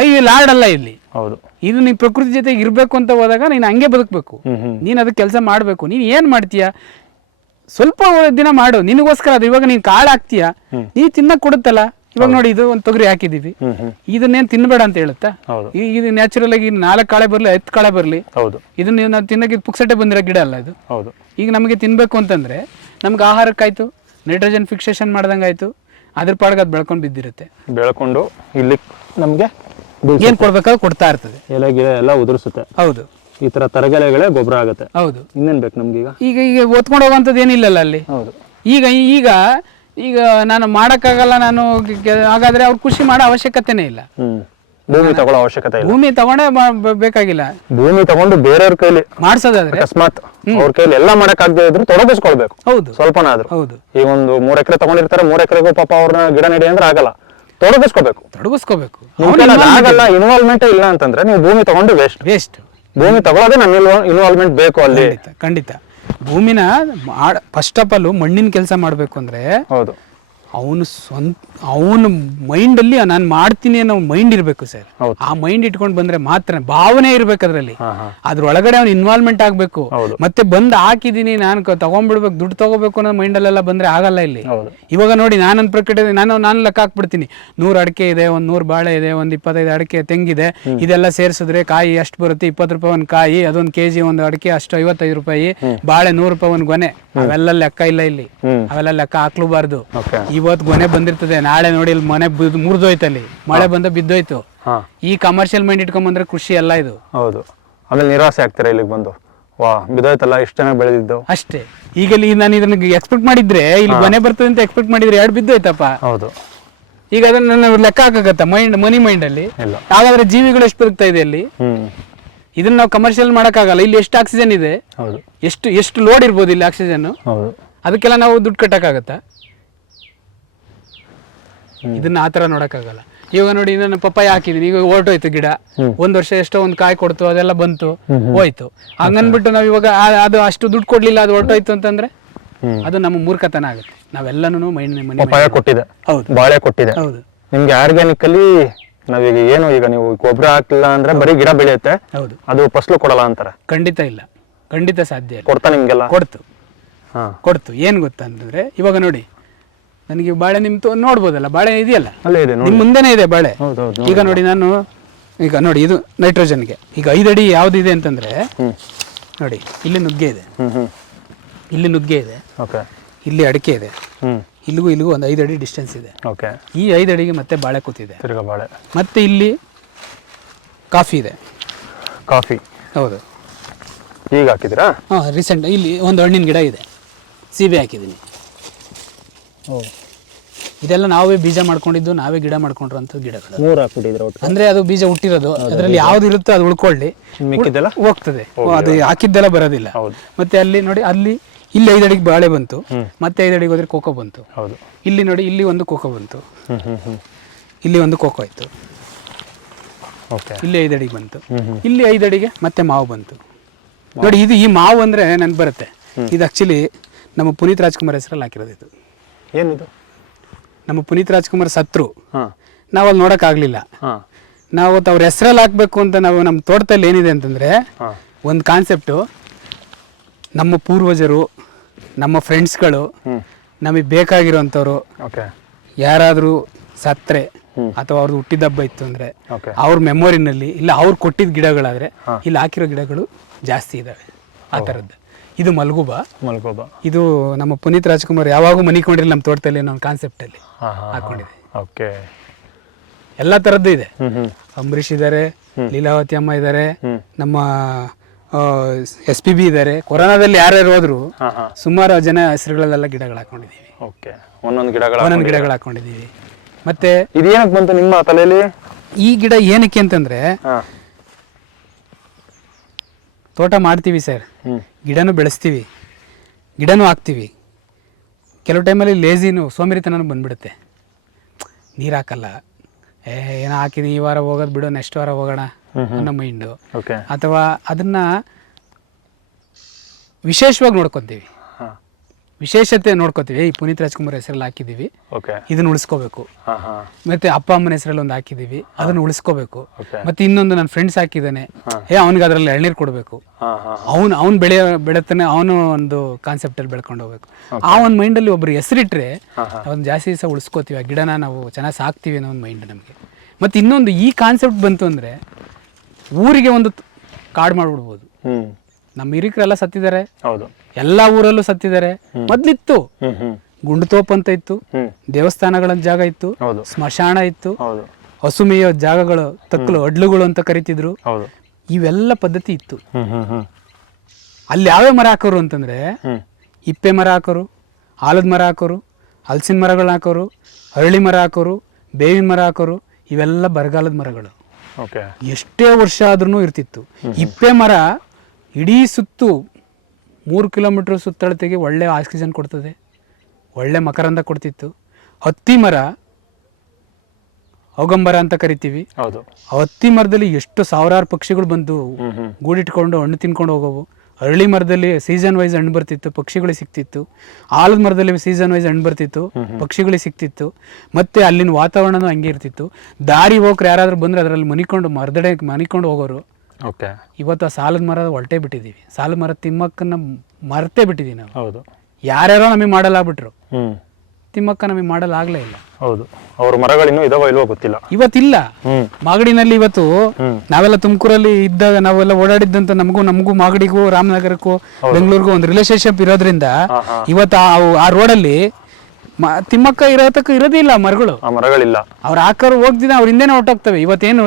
ಈ ಲಾರ್ಡ್ ಅಲ್ಲ ಇಲ್ಲಿ. ಹೌದು. ಇದು ನೀನ್ ಪ್ರಕೃತಿ ಜೊತೆಗೆ ಇರ್ಬೇಕು ಅಂತ ಹೋದಾಗ ನೀನು ಹಂಗೆ ಬದುಕಬೇಕು. ನೀನ್ ಅದಕ್ಕೆ ಕೆಲಸ ಮಾಡ್ಬೇಕು. ನೀನ್ ಏನ್ ಮಾಡ್ತೀಯ? ಸ್ವಲ್ಪ ದಿನ ಮಾಡು, ನಿನಗೋಸ್ಕರ. ಅದು ಇವಾಗ ನೀನ್ ಕಾಳು ಹಾಕ್ತೀಯ, ನೀ ತಿನ್ನಕ್ ಕೊಡುತ್ತಲ್ಲ. ಇವಾಗ ನೋಡಿ, ಇದು ಒಂದು ತೊಗರಿ ಹಾಕಿದೀವಿ, ಇದನ್ನೇನ್ ತಿನ್ಬೇಡ ಅಂತ ಹೇಳುತ್ತಾ? ಇದು ನ್ಯಾಚುರಲ್ ಆಗಿ 4 ಕಾಳೆ ಬರ್ಲಿ, 5 ಕಾಳೆ ಬರ್ಲಿ, ಇದನ್ನ ನಾವು ತಿನ್ನಕ್ಕೆ ಪುಕ್ಸಟ್ಟೆ ಬಂದಿರೋ ಗಿಡ ಅಲ್ಲ ಇದು. ಈಗ ನಮಗೆ ತಿನ್ಬೇಕು ಅಂತಂದ್ರೆ ನಮ್ಗೆ ಆಹಾರಕ್ಕಾಯ್ತು, ನೈಟ್ರೋಜನ್ ಫಿಕ್ಸೇಷನ್ ಮಾಡ್ದಂಗಾಯ್ತು, ಅದ್ರ ಪಾಡ್ಗೆ ಅದು ಬೆಳ್ಕೊಂಡು ಬಿದ್ದಿರುತ್ತೆ. ಬೆಳ್ಕೊಂಡು ಇಲ್ಲಿ ನಮ್ಗೆ ಏನ್ ಕೊಡ್ಬೇಕಾದ್ರೆ ಕೊಡ್ತಾ ಇರ್ತದೆ. ಎಲೆ ಗಿಡ ಎಲ್ಲ ಉದುರಿಸುತ್ತೆ. ಹೌದು. ಈ ತರ ತರಗೆಲೆಗಳೇ ಗೊಬ್ಬರ ಆಗುತ್ತೆ. ಹೌದು. ಇನ್ನೇನ್ ಬೇಕು ನಮ್ಗೆ? ಈಗ ಒತ್ಕೊಂಡು ಹೋಗುವಂಥದ್ದು ಏನಿಲ್ಲಲ್ಲ ಅಲ್ಲಿ. ಹೌದು. ಈಗ ನಾನು ಮಾಡಕ್ಕಾಗಲ್ಲ, ನಾನು ಹಾಗಾದ್ರೆ ಅವ್ರು ಕೃಷಿ ಮಾಡೋ ಅವಶ್ಯಕತೆನೇ ಇಲ್ಲ. ಭೂಮಿ ತಗೊಳ್ಳೋ ಅವಶ್ಯಕತೆ ಇಲ್ಲ. ಭೂಮಿ ತಗೊಂಡೇ ಬೇಕಾಗಿಲ್ಲ. ಭೂಮಿ ತಗೊಂಡು ಬೇರೆಯವ್ರ ಕೈಲಿ ಮಾಡ್ಸೋದಾದ್ರೆ, ಅಕಸ್ಮಾತ್ ಅವ್ರ ಕೈಲಿ ಎಲ್ಲ ಮಾಡಕ್ಕಾಗದೇ ಇದ್ರು ತೊಡಗಿಸ್ಕೊಳ್ಬೇಕು. ಹೌದು, ಸ್ವಲ್ಪನಾದ್ರು. ಹೌದು. ಈಗ ಒಂದು 3 ಎಕರೆ ತಗೊಂಡಿರ್ತಾರೆ, 3 ಎಕರೆಗೂ ಪಾಪ ಅವ್ರನ್ನ ಗಿಡ ನೆಡಿ ಅಂದ್ರೆ ಆಗಲ್ಲ, ತೊಡಗಿಸ್ಕೋಬೇಕು. ಆಗಲ್ಲ, ಇನ್ವಾಲ್ವ್ಮೆಂಟ್ ಇಲ್ಲ ಅಂತಂದ್ರೆ ನೀವು ಭೂಮಿ ತಗೊಂಡು ವೇಸ್ಟ್. ಭೂಮಿ ತಗೊಳ್ಳೋದೇ ನನ್ನ ಇನ್ವಾಲ್ವ್ಮೆಂಟ್ ಬೇಕು ಅಲ್ಲಿ. ಖಂಡಿತ. ಭೂಮಿನ ಫಸ್ಟ್ ಆಫ್ ಆಲ್ ಮಣ್ಣಿನ ಕೆಲಸ ಮಾಡ್ಬೇಕು ಅಂದ್ರೆ ಹೌದು, ಅವನ ಮೈಂಡ್ ಅಲ್ಲಿ ನಾನು ಮಾಡ್ತೀನಿ ಅನ್ನೋ ಮೈಂಡ್ ಇರ್ಬೇಕು ಸರ್. ಆ ಮೈಂಡ್ ಇಟ್ಕೊಂಡು ಬಂದ್ರೆ ಮಾತ್ರ, ಭಾವನೆ ಇರ್ಬೇಕು ಅದ್ರಲ್ಲಿ. ಅದ್ರೊಳಗಡೆ ಅವ್ನ ಇನ್ವಾಲ್ವ್ಮೆಂಟ್ ಆಗ್ಬೇಕು. ಮತ್ತೆ ಬಂದ್ ಹಾಕಿದೀನಿ ನಾನು ತಗೊಂಡ್ಬಿಡ್ಬೇಕು, ದುಡ್ಡು ತಗೋಬೇಕು ಅನ್ನೋ ಮೈಂಡ್ ಅಲ್ಲೆಲ್ಲ ಬಂದ್ರೆ ಆಗಲ್ಲ ಇಲ್ಲಿ. ಇವಾಗ ನೋಡಿ, ನಾನು ಪ್ರಕೃತಿ ನಾನು ಲೆಕ್ಕ ಹಾಕ್ಬಿಡ್ತೀನಿ. 100 ಅಡಿಕೆ ಇದೆ, 100 ಬಾಳೆ ಇದೆ, 25 ಅಡಿಕೆ ತೆಂಗಿದೆ, ಇದೆಲ್ಲ ಸೇರಿಸಿದ್ರೆ ಕಾಯಿ ಎಷ್ಟು ಬರುತ್ತೆ? 20 ರೂಪಾಯಿ ಒಂದು ಕಾಯಿ, ಅದೊಂದು ಕೆಜಿ ಒಂದು ಅಡಿಕೆ ಅಷ್ಟು 55 ರೂಪಾಯಿ, ಬಾಳೆ 100 ರೂಪಾಯಿ ಒಂದು ಗೊನೆ. ಅವೆಲ್ಲ ಲೆಕ್ಕ ಇಲ್ಲ ಇಲ್ಲಿ, ಅವೆಲ್ಲ ಲೆಕ್ಕ ಹಾಕ್ಲೂಬಾರ್ದು. ಇವತ್ತು ಗೊನೆ ಬಂದಿರ್ತದೆ, ನಾಳೆ ನೋಡಿ ಇಲ್ಲಿ ಮನೆ ಮುರಿದೋಯ್ತಲ್ಲಿ, ಮಳೆ ಬಂದ ಬಿದ್ದೋಯ್ತು. ಈ ಕಮರ್ಷಿಯಲ್ ಮೈಂಡ್ ಇಟ್ಕೊಂಡ್ ಬಂದ್ರೆ ಕೃಷಿ ಎಲ್ಲ ಇದು. ಹೌದು. ಆಮೇಲೆ ನಿರಾಸೆ ಆಗ್ತಾರೆ ಇಲ್ಲಿಗೆ ಬಂದು, ವಾ ಬಿದ್ದೋಯ್ತಲ್ಲ ಇಷ್ಟು ಚೆನ್ನಾಗಿ ಬೆಳೆದಿದ್ದು ಅಷ್ಟೇ. ಈಗ ನಾನು ಇದನ್ನ ಎಕ್ಸ್ಪೆಕ್ಟ್ ಮಾಡಿದ್ರೆ ಇಲ್ಲಿ ಗೊನೆ ಬರ್ತದೆ ಅಂತ ಎಕ್ಸ್ಪೆಕ್ಟ್ ಮಾಡಿದ್ರೆ 2 ಬಿದ್ದೋಯ್ತಪ್ಪ. ಹೌದು. ಈಗ ಅದನ್ನ ಲೆಕ್ಕ ಹಾಕತ್ತ ಮನಿ ಮೈಂಡ್ ಅಲ್ಲಿ. ಹಾಗಾದ್ರೆ ಜೀವಿಗಳು ಎಷ್ಟು ಬದುಕ್ತಾ ಇದೆ ಅಲ್ಲಿ? ಇದನ್ನ ನಾವು ಕಮರ್ಷಿಯಲ್ ಮಾಡಕ್ಕಾಗಲ್ಲ. ಇಲ್ಲಿ ಎಷ್ಟು ಆಕ್ಸಿಜನ್ ಇದೆ, ಎಷ್ಟು ಲೋಡ್ ಇರ್ಬೋದು ಇಲ್ಲಿ ಆಕ್ಸಿಜನ್, ಅದಕ್ಕೆಲ್ಲ ನಾವು ದುಡ್ಡು ಕಟ್ಟಕ್ಕಾಗತ್ತಾ? ಇದನ್ನ ಆತರ ನೋಡಕ್ಕಾಗಲ್ಲ. ಇವಾಗ ನೋಡಿ ನಾನು ಪಪ್ಪಾಯ ಹಾಕಿದೀನಿ, ಈಗ ಹೊರಟೋಯ್ತು ಗಿಡ. ಒಂದ್ ವರ್ಷ ಎಷ್ಟೋ ಒಂದ್ ಕಾಯಿ ಕೊಡ್ತು, ಅದೆಲ್ಲ ಬಂತು, ಹೋಯ್ತು. ಹಂಗನ್ಬಿಟ್ಟು ನಾವ್ ಇವಾಗ ಅದು ಅಷ್ಟು ದುಡ್ಡು ಕೊಡ್ಲಿಲ್ಲ, ಅದು ಹೊರಟೋಯ್ತು ಅಂತಂದ್ರೆ ಅದು ನಮ್ಮ ಮೂರ್ಖತನ ಆಗುತ್ತೆ. ನಾವೆಲ್ಲನೂ ಪಪ್ಪಾಯ ಕೊಟ್ಟಿದೆ, ಹೌದು, ಬಾಳೆ ಕೊಟ್ಟಿದೆ. ಹೌದು. ನಿಮ್ಗೆ ಆರ್ಗ್ಯಾನಿಕ್ ಅಲ್ಲಿ ನಾವೀಗ ಏನು ಈಗ ನೀವು ಗೊಬ್ಬರ ಹಾಕಿಲ್ಲ ಅಂದ್ರೆ ಬರೀ ಗಿಡ ಬೆಳೆಯುತ್ತೆ, ಹೌದು, ಅದು ಫಸಲು ಕೊಡಲ್ಲ ಅಂತಾರೆ. ಖಂಡಿತ ಇಲ್ಲ, ಖಂಡಿತ ಸಾಧ್ಯ ಇಲ್ಲ. ಕೊಡ್ತಾ ನಿಮ್ಗೆಲ್ಲ? ಕೊಡ್ತು. ಏನ್ ಗೊತ್ತಾ ಅಂತಂದ್ರೆ ಇವಾಗ ನೋಡಿ ನನಗೆ ಬಾಳೆ ನಿಮ್ದು ನೋಡ್ಬೋದಲ್ಲ, ಬಾಳೆ ಇದೆಯಲ್ಲ ನಿಮ್ ಮುಂದೆನೆ ಇದೆ ಬಾಳೆ. ಈಗ ನೋಡಿ ನಾನು ಈಗ ನೋಡಿ ಇದು ನೈಟ್ರೋಜನ್ಗೆ ಈಗ 5 ಅಡಿ ಯಾವ್ದಿದೆ ಅಂತಂದ್ರೆ ನೋಡಿ, ಇಲ್ಲಿ ನುಗ್ಗೆ ಇದೆ, ಇಲ್ಲಿ ನುಗ್ಗೆ ಇದೆ, ಇಲ್ಲಿ ಅಡಿಕೆ ಇದೆ, ಇಲ್ಲಿಗೂ ಒಂದು 5 ಅಡಿ ಡಿಸ್ಟೆನ್ಸ್ ಇದೆ. ಈ 5 ಅಡಿಗೆ ಮತ್ತೆ ಬಾಳೆ ಕೂತಿದೆ, ಮತ್ತೆ ಇಲ್ಲಿ ಕಾಫಿ ಇದೆ. ಕಾಫಿ ಹೌದು, ಈಗ ಹಾಕಿದಿರಾ? ರೀಸೆಂಟ್ ಇಲ್ಲಿ ಒಂದು ಹಣ್ಣಿನ ಗಿಡ ಇದೆ, ಸೀಬೆ ಹಾಕಿದ್ದೀನಿ. ಇದೆಲ್ಲ ನಾವೇ ಬೀಜ ಮಾಡ್ಕೊಂಡಿದ್ದು, ನಾವೇ ಗಿಡ ಮಾಡ್ಕೊಂಡಿರೋಂಥ ಗಿಡಗಳು. 3 ಹಾಕ್ಬಿಟ್ಟಿದ್ರೆ ಅಂದ್ರೆ ಅದು ಬೀಜ ಹುಟ್ಟಿರೋದು, ಅದರಲ್ಲಿ ಯಾವ್ದು ಇರುತ್ತೋ ಅದು ಉಳ್ಕೊಳ್ಳಿ, ಹೋಗ್ತದೆ, ಅದು ಹಾಕಿದ್ದೆಲ್ಲ ಬರೋದಿಲ್ಲ. ಮತ್ತೆ ಅಲ್ಲಿ ನೋಡಿ, ಇಲ್ಲಿ 5 ಅಡಿಗೆ ಬಾಳೆ ಬಂತು, ಮತ್ತೆ 5 ಅಡಿಗೆ ಹೋದ್ರೆ ಕೋಕೋ ಬಂತು. ಇಲ್ಲಿ ನೋಡಿ, ಇಲ್ಲಿ ಒಂದು ಕೋಕೋ ಬಂತು, ಇಲ್ಲಿ ಒಂದು ಕೋಕೋ ಆಯ್ತು, ಇಲ್ಲಿ 5 ಅಡಿಗೆ ಬಂತು, ಇಲ್ಲಿ 5 ಅಡಿಗೆ ಮತ್ತೆ ಮಾವು ಬಂತು. ನೋಡಿ ಇದು ಈ ಮಾವು ಅಂದ್ರೆ ನನ್ಗೆ ಬರುತ್ತೆ. ಇದು ಆಕ್ಚುಲಿ ನಮ್ಮ ಪುನೀತ್ ರಾಜ್ಕುಮಾರ್ ಹೆಸರಲ್ಲಿ ಹಾಕಿರೋದು. ಇದು ಏನಿದು? ನಮ್ಮ ಪುನೀತ್ ರಾಜ್ಕುಮಾರ್ ಸತ್ರು, ನಾವು ಅಲ್ಲಿ ನೋಡಕ್ ಆಗ್ಲಿಲ್ಲ. ನಾವು ಅವ್ರ ಹೆಸರಲ್ಲಿ ಹಾಕ್ಬೇಕು ಅಂತ ನಾವು ನಮ್ಮ ತೋಟದಲ್ಲಿ ಏನಿದೆ ಅಂತಂದ್ರೆ ಒಂದು ಕಾನ್ಸೆಪ್ಟು, ನಮ್ಮ ಪೂರ್ವಜರು, ನಮ್ಮ ಫ್ರೆಂಡ್ಸ್ಗಳು, ನಮಗೆ ಬೇಕಾಗಿರೋಂಥವ್ರು ಯಾರಾದರೂ ಸತ್ರೆ ಅಥವಾ ಅವ್ರದ್ದು ಹುಟ್ಟಿದಬ್ಬ ಇತ್ತು ಅಂದ್ರೆ ಅವ್ರ ಮೆಮೊರಿನಲ್ಲಿ ಇಲ್ಲ ಅವ್ರು ಕೊಟ್ಟಿದ್ದ ಗಿಡಗಳಾದ್ರೆ ಇಲ್ಲಿ ಹಾಕಿರೋ ಗಿಡಗಳು ಜಾಸ್ತಿ ಇದಾವೆ ಆ ಥರದ್ದು. ಇದು ಮಲ್ಗುಬಾ. ಇದು ನಮ್ಮ ಪುನೀತ್ ರಾಜ್ಕುಮಾರ್ ಯಾವಾಗೂ ಮನಿಕೊಂಡಿಲ್ಲ ನಮ್ಮ ತೋಟದಲ್ಲಿ ಅನ್ನೋ ಕಾನ್ಸೆಪ್ಟ್ ಅಲ್ಲಿ ಹಾಕೊಂಡಿದೆ. ಎಲ್ಲಾ ತರದ್ದು ಇದೆ. ಅಂಬರೀಷ್ ಇದ್ದಾರೆ, ಲೀಲಾವತಿ ಅಮ್ಮ ಇದ್ದಾರೆ, ನಮ್ಮ SPB ಇದ್ದಾರೆ. ಕೊರೋನಾದಲ್ಲಿ ಯಾರ್ಯಾರು ಹೋದ್ರು ಸುಮಾರು ಜನ ಹೆಸರುಗಳಲ್ಲೆಲ್ಲ ಗಿಡಗಳು ಹಾಕೊಂಡಿದೀವಿ. ಒಂದೊಂದು ಗಿಡಗಳು ಹಾಕೊಂಡಿದೀವಿ. ಮತ್ತೆ ಇದೇನಕ್ಕೆ ಬಂತು ನಿಮ್ಮ ತಲೆಯಲ್ಲಿ? ಈ ಗಿಡ ಏನಕ್ಕೆ ಅಂತಂದ್ರೆ ತೋಟ ಮಾಡ್ತೀವಿ ಸರ್, ಗಿಡನೂ ಬೆಳೆಸ್ತೀವಿ, ಗಿಡನೂ ಹಾಕ್ತೀವಿ. ಕೆಲವು ಟೈಮಲ್ಲಿ ಲೇಜಿನೂ ಸೋಂಬೇರಿತನೂ ಬಂದ್ಬಿಡುತ್ತೆ, ನೀರು ಹಾಕಲ್ಲ, ಏನೋ ಹಾಕಿದೀನಿ ಈ ವಾರ ಹೋಗೋದು ಬಿಡು, ನೆಕ್ಸ್ಟ್ ವಾರ ಹೋಗೋಣ ಅನ್ನೋ ಮೈಂಡು. ಅಥವಾ ಅದನ್ನ ವಿಶೇಷವಾಗಿ ನೋಡ್ಕೊತೀವಿ, ವಿಶೇಷತೆ ನೋಡ್ಕೋತೀವಿ. ಈ ಪುನೀತ್ ರಾಜ್ಕುಮಾರ್ ಹೆಸರಲ್ಲಿ ಹಾಕಿದೀವಿ, ಇದನ್ನ ಉಳಿಸ್ಕೋಬೇಕು. ಮತ್ತೆ ಅಪ್ಪ ಅಮ್ಮನ ಹೆಸರಲ್ಲಿ ಒಂದು ಹಾಕಿದೀವಿ, ಅದನ್ನ ಉಳಿಸ್ಕೋಬೇಕು. ಮತ್ತೆ ಇನ್ನೊಂದು ನನ್ನ ಫ್ರೆಂಡ್ಸ್ ಹಾಕಿದ್ದಾನೆ, ಅವನಿಗೆ ಅದರಲ್ಲಿ ಎಳ್ನೀರು ಕೊಡಬೇಕು, ಅವ್ನು ಬೆಳೆತಾನೆ, ಅವನು ಒಂದು ಕಾನ್ಸೆಪ್ಟ್ ಅಲ್ಲಿ ಬೆಳ್ಕೊಂಡು ಹೋಗ್ಬೇಕು. ಆ ಒಂದು ಮೈಂಡ್ ಅಲ್ಲಿ ಒಬ್ರು ಹೆಸರಿಟ್ರೆ ಒಂದು ಜಾಸ್ತಿ ದಿವಸ ಉಳಿಸ್ಕೋತೀವಿ, ಆ ಗಿಡನ ನಾವು ಚೆನ್ನಾಗಿ ಸಾಕ್ತೀವಿ ಅನ್ನೋ ಒಂದು ಮೈಂಡ್ ನಮಗೆ. ಮತ್ತೆ ಇನ್ನೊಂದು ಈ ಕಾನ್ಸೆಪ್ಟ್ ಬಂತು ಅಂದ್ರೆ ಊರಿಗೆ ಒಂದು ಕಾಡು ಮಾಡ್ಬಿಡ್ಬೋದು. ನಮ್ಮ ಹಿರಿಕರೆಲ್ಲ ಸತ್ತಿದ್ದಾರೆ, ಎಲ್ಲಾ ಊರಲ್ಲೂ ಸತ್ತಿದ್ದಾರೆ. ಮೊದ್ಲಿತ್ತು ಗುಂಡುತೋಪ್ ಅಂತ ಇತ್ತು, ದೇವಸ್ಥಾನಗಳ ಜಾಗ ಇತ್ತು, ಸ್ಮಶಾನ ಇತ್ತು, ಹಸು ಮೇಯೋ ಜಾಗಗಳು, ತಕ್ಕಲು ಅಡ್ಲುಗಳು ಅಂತ ಕರಿತಿದ್ರು. ಇವೆಲ್ಲ ಪದ್ಧತಿ ಇತ್ತು. ಅಲ್ಲಿ ಯಾವ್ಯಾವ ಮರ ಹಾಕೋರು ಅಂತಂದ್ರೆ ಇಪ್ಪೆ ಮರ ಹಾಕೋರು, ಆಲದ ಮರ ಹಾಕೋರು, ಹಲಸಿನ ಮರಗಳನ್ನ ಹಾಕೋರು, ಅರಳಿ ಮರ ಹಾಕೋರು, ಬೇವಿನ ಮರ ಹಾಕೋರು. ಇವೆಲ್ಲ ಬರಗಾಲದ ಮರಗಳು, ಎಷ್ಟೇ ವರ್ಷ ಆದ್ರೂ ಇರ್ತಿತ್ತು. ಇಪ್ಪೆ ಮರ ಇಡೀ ಸುತ್ತು 3 ಕಿಲೋಮೀಟರ್ ಸುತ್ತಳತೆಗೆ ಒಳ್ಳೆ ಆಕ್ಸಿಜನ್ ಕೊಡ್ತದೆ, ಒಳ್ಳೆ ಮಕರಂದ ಕೊಡ್ತಿತ್ತು. ಹತ್ತಿ ಮರ ಔಗಂಬರ ಅಂತ ಕರಿತೀವಿ. ಹತ್ತಿ ಮರದಲ್ಲಿ ಎಷ್ಟು ಸಾವಿರಾರು ಪಕ್ಷಿಗಳು ಬಂದು ಗೂಡಿಟ್ಕೊಂಡು ಹಣ್ಣು ತಿನ್ಕೊಂಡು ಹೋಗೋವು. ಅರಳಿ ಮರದಲ್ಲಿ ಸೀಸನ್ ವೈಸ್ ಹಣ್ಣು ಬರ್ತಿತ್ತು, ಪಕ್ಷಿಗಳಿಗೆ ಸಿಕ್ತಿತ್ತು. ಆಲದ ಮರದಲ್ಲಿ ಸೀಸನ್ ವೈಸ್ ಹಣ್ಣು ಬರ್ತಿತ್ತು, ಪಕ್ಷಿಗಳಿಗೆ ಸಿಕ್ತಿತ್ತು. ಮತ್ತೆ ಅಲ್ಲಿನ ವಾತಾವರಣನೂ ಹಂಗೆ ಇರ್ತಿತ್ತು. ದಾರಿ ಹೋಗ್ರೆ ಯಾರಾದ್ರೂ ಬಂದ್ರೆ ಅದರಲ್ಲಿ ಮನಿಕೊಂಡು ಹೋಗೋರು. ಇವತ್ತು ಆ ಸಾಲದ ಮರ ಹೊಲ್ಟೇ ಬಿಟ್ಟಿದೀವಿ, ಸಾಲದ ಮರ ತಿಮ್ಮಕ್ಕನ್ನ ಮರ್ತೇ ಬಿಟ್ಟಿದೀವಿ ನಾವು. ಯಾರ್ಯಾರೋ ನಮಗೆ ಮಾಡಲ್ಲ ಬಿಟ್ರು, ತಿಮ್ಮಕ್ಕ ನಮಗೆ ಮಾಡಲ್ಲ ಆಗ್ಲೇ ಇಲ್ಲ. ಅವ್ರ ಮರಗಳಿನ್ನೂ ಇದಾವ ಇಲ್ವೋ ಗೊತ್ತಿಲ್ಲ, ಇವತ್ತಿಲ್ಲ. ಮಾಗಡಿನಲ್ಲಿ ಇವತ್ತು ನಾವೆಲ್ಲ ತುಮಕೂರಲ್ಲಿ ಇದ್ದಾಗ ನಾವೆಲ್ಲ ಓಡಾಡಿದ್ದಂತ ನಮಗೂ ಮಾಗಡಿಗೂ ರಾಮನಗರಕ್ಕೂ ಬೆಂಗಳೂರಿಗೂ ಒಂದು ರಿಲೇಶನ್ಶಿಪ್ ಇರೋದ್ರಿಂದ ಇವತ್ತು ಆ ರೋಡಲ್ಲಿ ತಿಮ್ಮಕ್ಕ ಇರೋತಕ್ಕ ಇರೋದಿಲ್ಲ ಮರಗಳು, ಮರಗಳಿಲ್ಲ. ಅವ್ರ ಹಾಕೋರು ಹೋಗ್ದಿನ ಅವ್ರ ಹಿಂದೆನೆ ಹೊಟ್ಟೋಗ್ತವೆ. ಇವತ್ತೇನು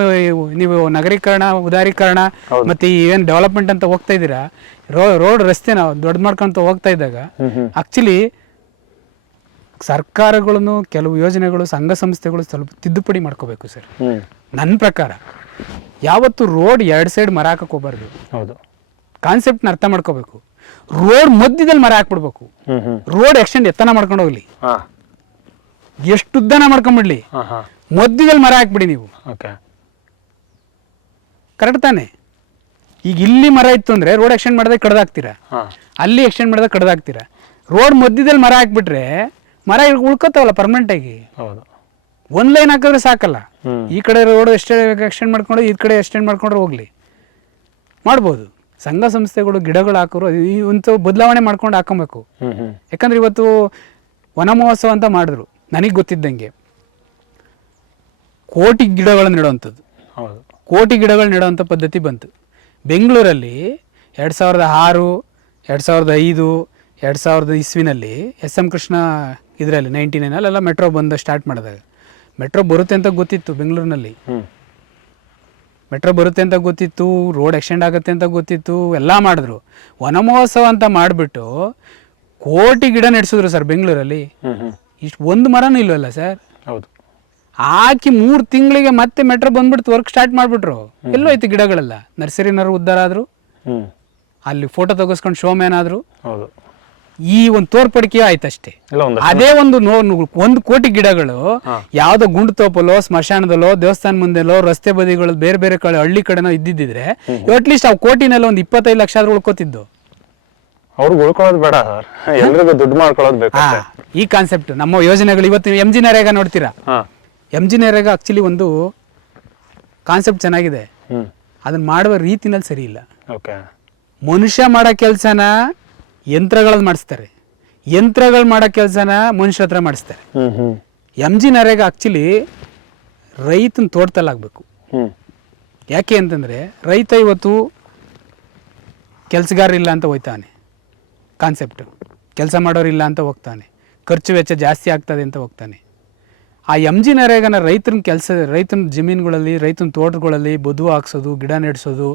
ನೀವು ನಗರೀಕರಣ, ಉದಾರೀಕರಣ ಮತ್ತೆ ಏನ್ ಡೆವಲಪ್ಮೆಂಟ್ ಅಂತ ಹೋಗ್ತಾ ಇದ್ದೀರಾ, ರೋಡ್ ರಸ್ತೆ ನಾವು ದೊಡ್ಡ ಮಾಡ್ಕೊಂತ ಹೋಗ್ತಾ ಇದ್ದಾಗ ಆಕ್ಚುಲಿ ಸರ್ಕಾರಗಳನ್ನು ಕೆಲವು ಯೋಜನೆಗಳು, ಸಂಘ ಸಂಸ್ಥೆಗಳು ಸ್ವಲ್ಪ ತಿದ್ದುಪಡಿ ಮಾಡ್ಕೋಬೇಕು ಸರ್. ನನ್ನ ಪ್ರಕಾರ ಯಾವತ್ತು ರೋಡ್ 2 ಸೈಡ್ ಮರ ಹಾಕಕ್ ಹೋಗ್ಬಾರ್ದು. ಕಾನ್ಸೆಪ್ಟ್ನ ಅರ್ಥ ಮಾಡ್ಕೋಬೇಕು. ರೋಡ್ ಮಧ್ಯದಲ್ಲಿ ಮರ ಹಾಕ್ಬಿಡ್ಬೇಕು. ರೋಡ್ ಎಕ್ಸ್ಟೆಂಡ್ ಎತ್ತನ ಮಾಡ್ಕೊಂಡು ಹೋಗ್ಲಿ, ಎಷ್ಟು ಉದ್ದನ ಮಾಡ್ಕೊಂಡ್ಬಿಡ್ಲಿ. ಮಧ್ಯದಲ್ಲಿ ಮರ ಹಾಕ್ಬಿಡಿ ನೀವು. ಓಕೆ, ಕರೆಕ್ಟ್ ತಾನೆ? ಈಗ ಇಲ್ಲಿ ಮರ ಇತ್ತು ಅಂದ್ರೆ ರೋಡ್ ಎಕ್ಸ್ಟೆಂಡ್ ಮಾಡಿದಾಗ ಕಡ್ದಾಕ್ತೀರಾ, ಅಲ್ಲಿ ಎಕ್ಸ್ಟೆಂಡ್ ಮಾಡಿದಾಗ ಕಡ್ದಾಕ್ತೀರಾ. ರೋಡ್ ಮಧ್ಯದಲ್ಲಿ ಮರ ಹಾಕ್ಬಿಟ್ರೆ ಮರ ಉಳ್ಕೋತಾವಲ್ಲ ಪರ್ಮನೆಂಟ್ ಆಗಿ. ಹೌದು, ಒಂದ್ ಲೈನ್ ಹಾಕಿದ್ರೆ ಸಾಕಲ್ಲ. ಈ ಕಡೆ ರೋಡ್ ಎಕ್ಸ್ಟೆಂಡ್ ಮಾಡ್ಕೊಂಡು ಈ ಕಡೆ ಎಕ್ಸ್ಟೆಂಡ್ ಮಾಡ್ಕೊಂಡ್ರೆ ಹೋಗ್ಲಿ, ಮಾಡ್ಬೋದು. ಸಂಘ ಸಂಸ್ಥೆಗಳು ಗಿಡಗಳು ಹಾಕೋರು ಇಂಥ ಬದಲಾವಣೆ ಮಾಡ್ಕೊಂಡು ಹಾಕೊಬೇಕು. ಯಾಕಂದ್ರೆ ಇವತ್ತು ವನ ಮಹೋತ್ಸವ ಅಂತ ಮಾಡಿದ್ರು, ನನಗೆ ಗೊತ್ತಿದ್ದಂಗೆ ಕೋಟಿ ಗಿಡಗಳನ್ನು ನೆಡುವಂಥದ್ದು, ಕೋಟಿ ಗಿಡಗಳು ನೆಡುವಂಥ ಪದ್ಧತಿ ಬಂತು ಬೆಂಗಳೂರಲ್ಲಿ. 2006, 2005, 2000 ಇಸ್ವಿನಲ್ಲಿ SM ಕೃಷ್ಣ ಇದರಲ್ಲಿ 99 ಮೆಟ್ರೋ ಬಂದು ಸ್ಟಾರ್ಟ್ ಮಾಡಿದಾಗ, ಮೆಟ್ರೋ ಬರುತ್ತೆ ಅಂತ ಗೊತ್ತಿತ್ತು ಬೆಂಗಳೂರಿನಲ್ಲಿ, ಮೆಟ್ರೋ ಬರುತ್ತೆ ಅಂತ ಗೊತ್ತಿತ್ತು, ರೋಡ್ ಎಕ್ಸ್ಟೆಂಡ್ ಆಗುತ್ತೆ ಅಂತ ಗೊತ್ತಿತ್ತು, ಎಲ್ಲ ಮಾಡಿದ್ರು. ವನ ಮಹೋತ್ಸವ ಅಂತ ಮಾಡಿಬಿಟ್ಟು ಕೋಟಿ ಗಿಡ ನೆಡ್ಸಿದ್ರು ಸರ್ ಬೆಂಗಳೂರಲ್ಲಿ. ಇಷ್ಟು ಒಂದು ಮರನೂ ಇಲ್ವಲ್ಲ ಸರ್. ಹೌದು, ಹಾಕಿ 3 ತಿಂಗಳಿಗೆ ಮತ್ತೆ ಮೆಟ್ರೋ ಬಂದ್ಬಿಟ್ಟು ವರ್ಕ್ ಸ್ಟಾರ್ಟ್ ಮಾಡಿಬಿಟ್ರು. ಎಲ್ಲೋ ಐತಿ ಗಿಡಗಳೆಲ್ಲ, ನರ್ಸರಿನವರು ಉದ್ಧಾರ ಆದರು, ಅಲ್ಲಿ ಫೋಟೋ ತೆಗೆಸ್ಕೊಂಡು ಶೋಮ್ಯಾನ್ ಆದರು. ಈ ಒಂದು ತೋರ್ಪಡಿಕೆ ಆಯ್ತಷ್ಟೇ. ಅದೇ ಒಂದು ಕೋಟಿ ಗಿಡಗಳು ಯಾವ್ದೋ ಗುಂಡು ತೋಪಲ್ಲೋ, ಸ್ಮಶಾನದಲ್ಲೋ, ದೇವಸ್ಥಾನ ಮುಂದೆಲ್ಲೋ, ರಸ್ತೆ ಬದಿಗಳು, ಬೇರೆ ಬೇರೆ ಕಡೆ ಹಳ್ಳಿ ಕಡೆನೋ ಇದ್ದಿದ್ರೆ ಅಟ್ಲೀಸ್ಟ್ ಅವು ಕೋಟಿನೆಲ್ಲ ಒಂದು 25 ಲಕ್ಷ ಆದ್ರೂ ಉಳ್ಕೋತಿದ್ದು. ಅವ್ರಿಗೆ ಉಳ್ಕೊಳ್ಳೋದು ಬೇಡ ಸರ್, ಎಲ್ರಿಗೂ ದುಡ್ಡು ಮಾಡ್ಕೊಳ್ಳೋದು ಬೇಕು. ಈ ಕಾನ್ಸೆಪ್ಟ್ ನಮ್ಮ ಯೋಜನೆಗಳು. ಇವತ್ತು MG ನರೇಗಾ ನೋಡ್ತೀರಾ, MG ನರೇಗಾ ಆಕ್ಚುಲಿ ಒಂದು ಕಾನ್ಸೆಪ್ಟ್ ಚೆನ್ನಾಗಿದೆ, ಅದನ್ನ ಮಾಡುವ ರೀತಿನಲ್ಲಿ ಸರಿ ಇಲ್ಲ. ಮನುಷ್ಯ ಮಾಡೋ ಕೆಲಸನ ಯಂತ್ರಗಳು ಮಾಡಿಸ್ತಾರೆ, ಯಂತ್ರಗಳು ಮಾಡೋ ಕೆಲಸನ ಮನುಷ್ಯ ಹತ್ರ ಮಾಡಿಸ್ತಾರೆ. MG ನರೇಗಾ ಆಕ್ಚುಲಿ ರೈತನ ತೋಟದಲ್ಲಾಗಬೇಕು. ಯಾಕೆ ಅಂತಂದರೆ ರೈತ ಇವತ್ತು ಕೆಲಸಗಾರರಿಲ್ಲ ಅಂತ ಹೋಗ್ತಾನೆ, ಕಾನ್ಸೆಪ್ಟು ಕೆಲಸ ಮಾಡೋರಿಲ್ಲ ಅಂತ ಹೋಗ್ತಾನೆ, ಖರ್ಚು ವೆಚ್ಚ ಜಾಸ್ತಿ ಆಗ್ತದೆ ಅಂತ ಹೋಗ್ತಾನೆ. ಆ MG ನರೇಗಾನ ರೈತನ ಜಮೀನುಗಳಲ್ಲಿ, ರೈತನ ತೋಟಗಳಲ್ಲಿ ಬದುವು ಹಾಕ್ಸೋದು, ಗಿಡ ನೆಡ್ಸೋದು,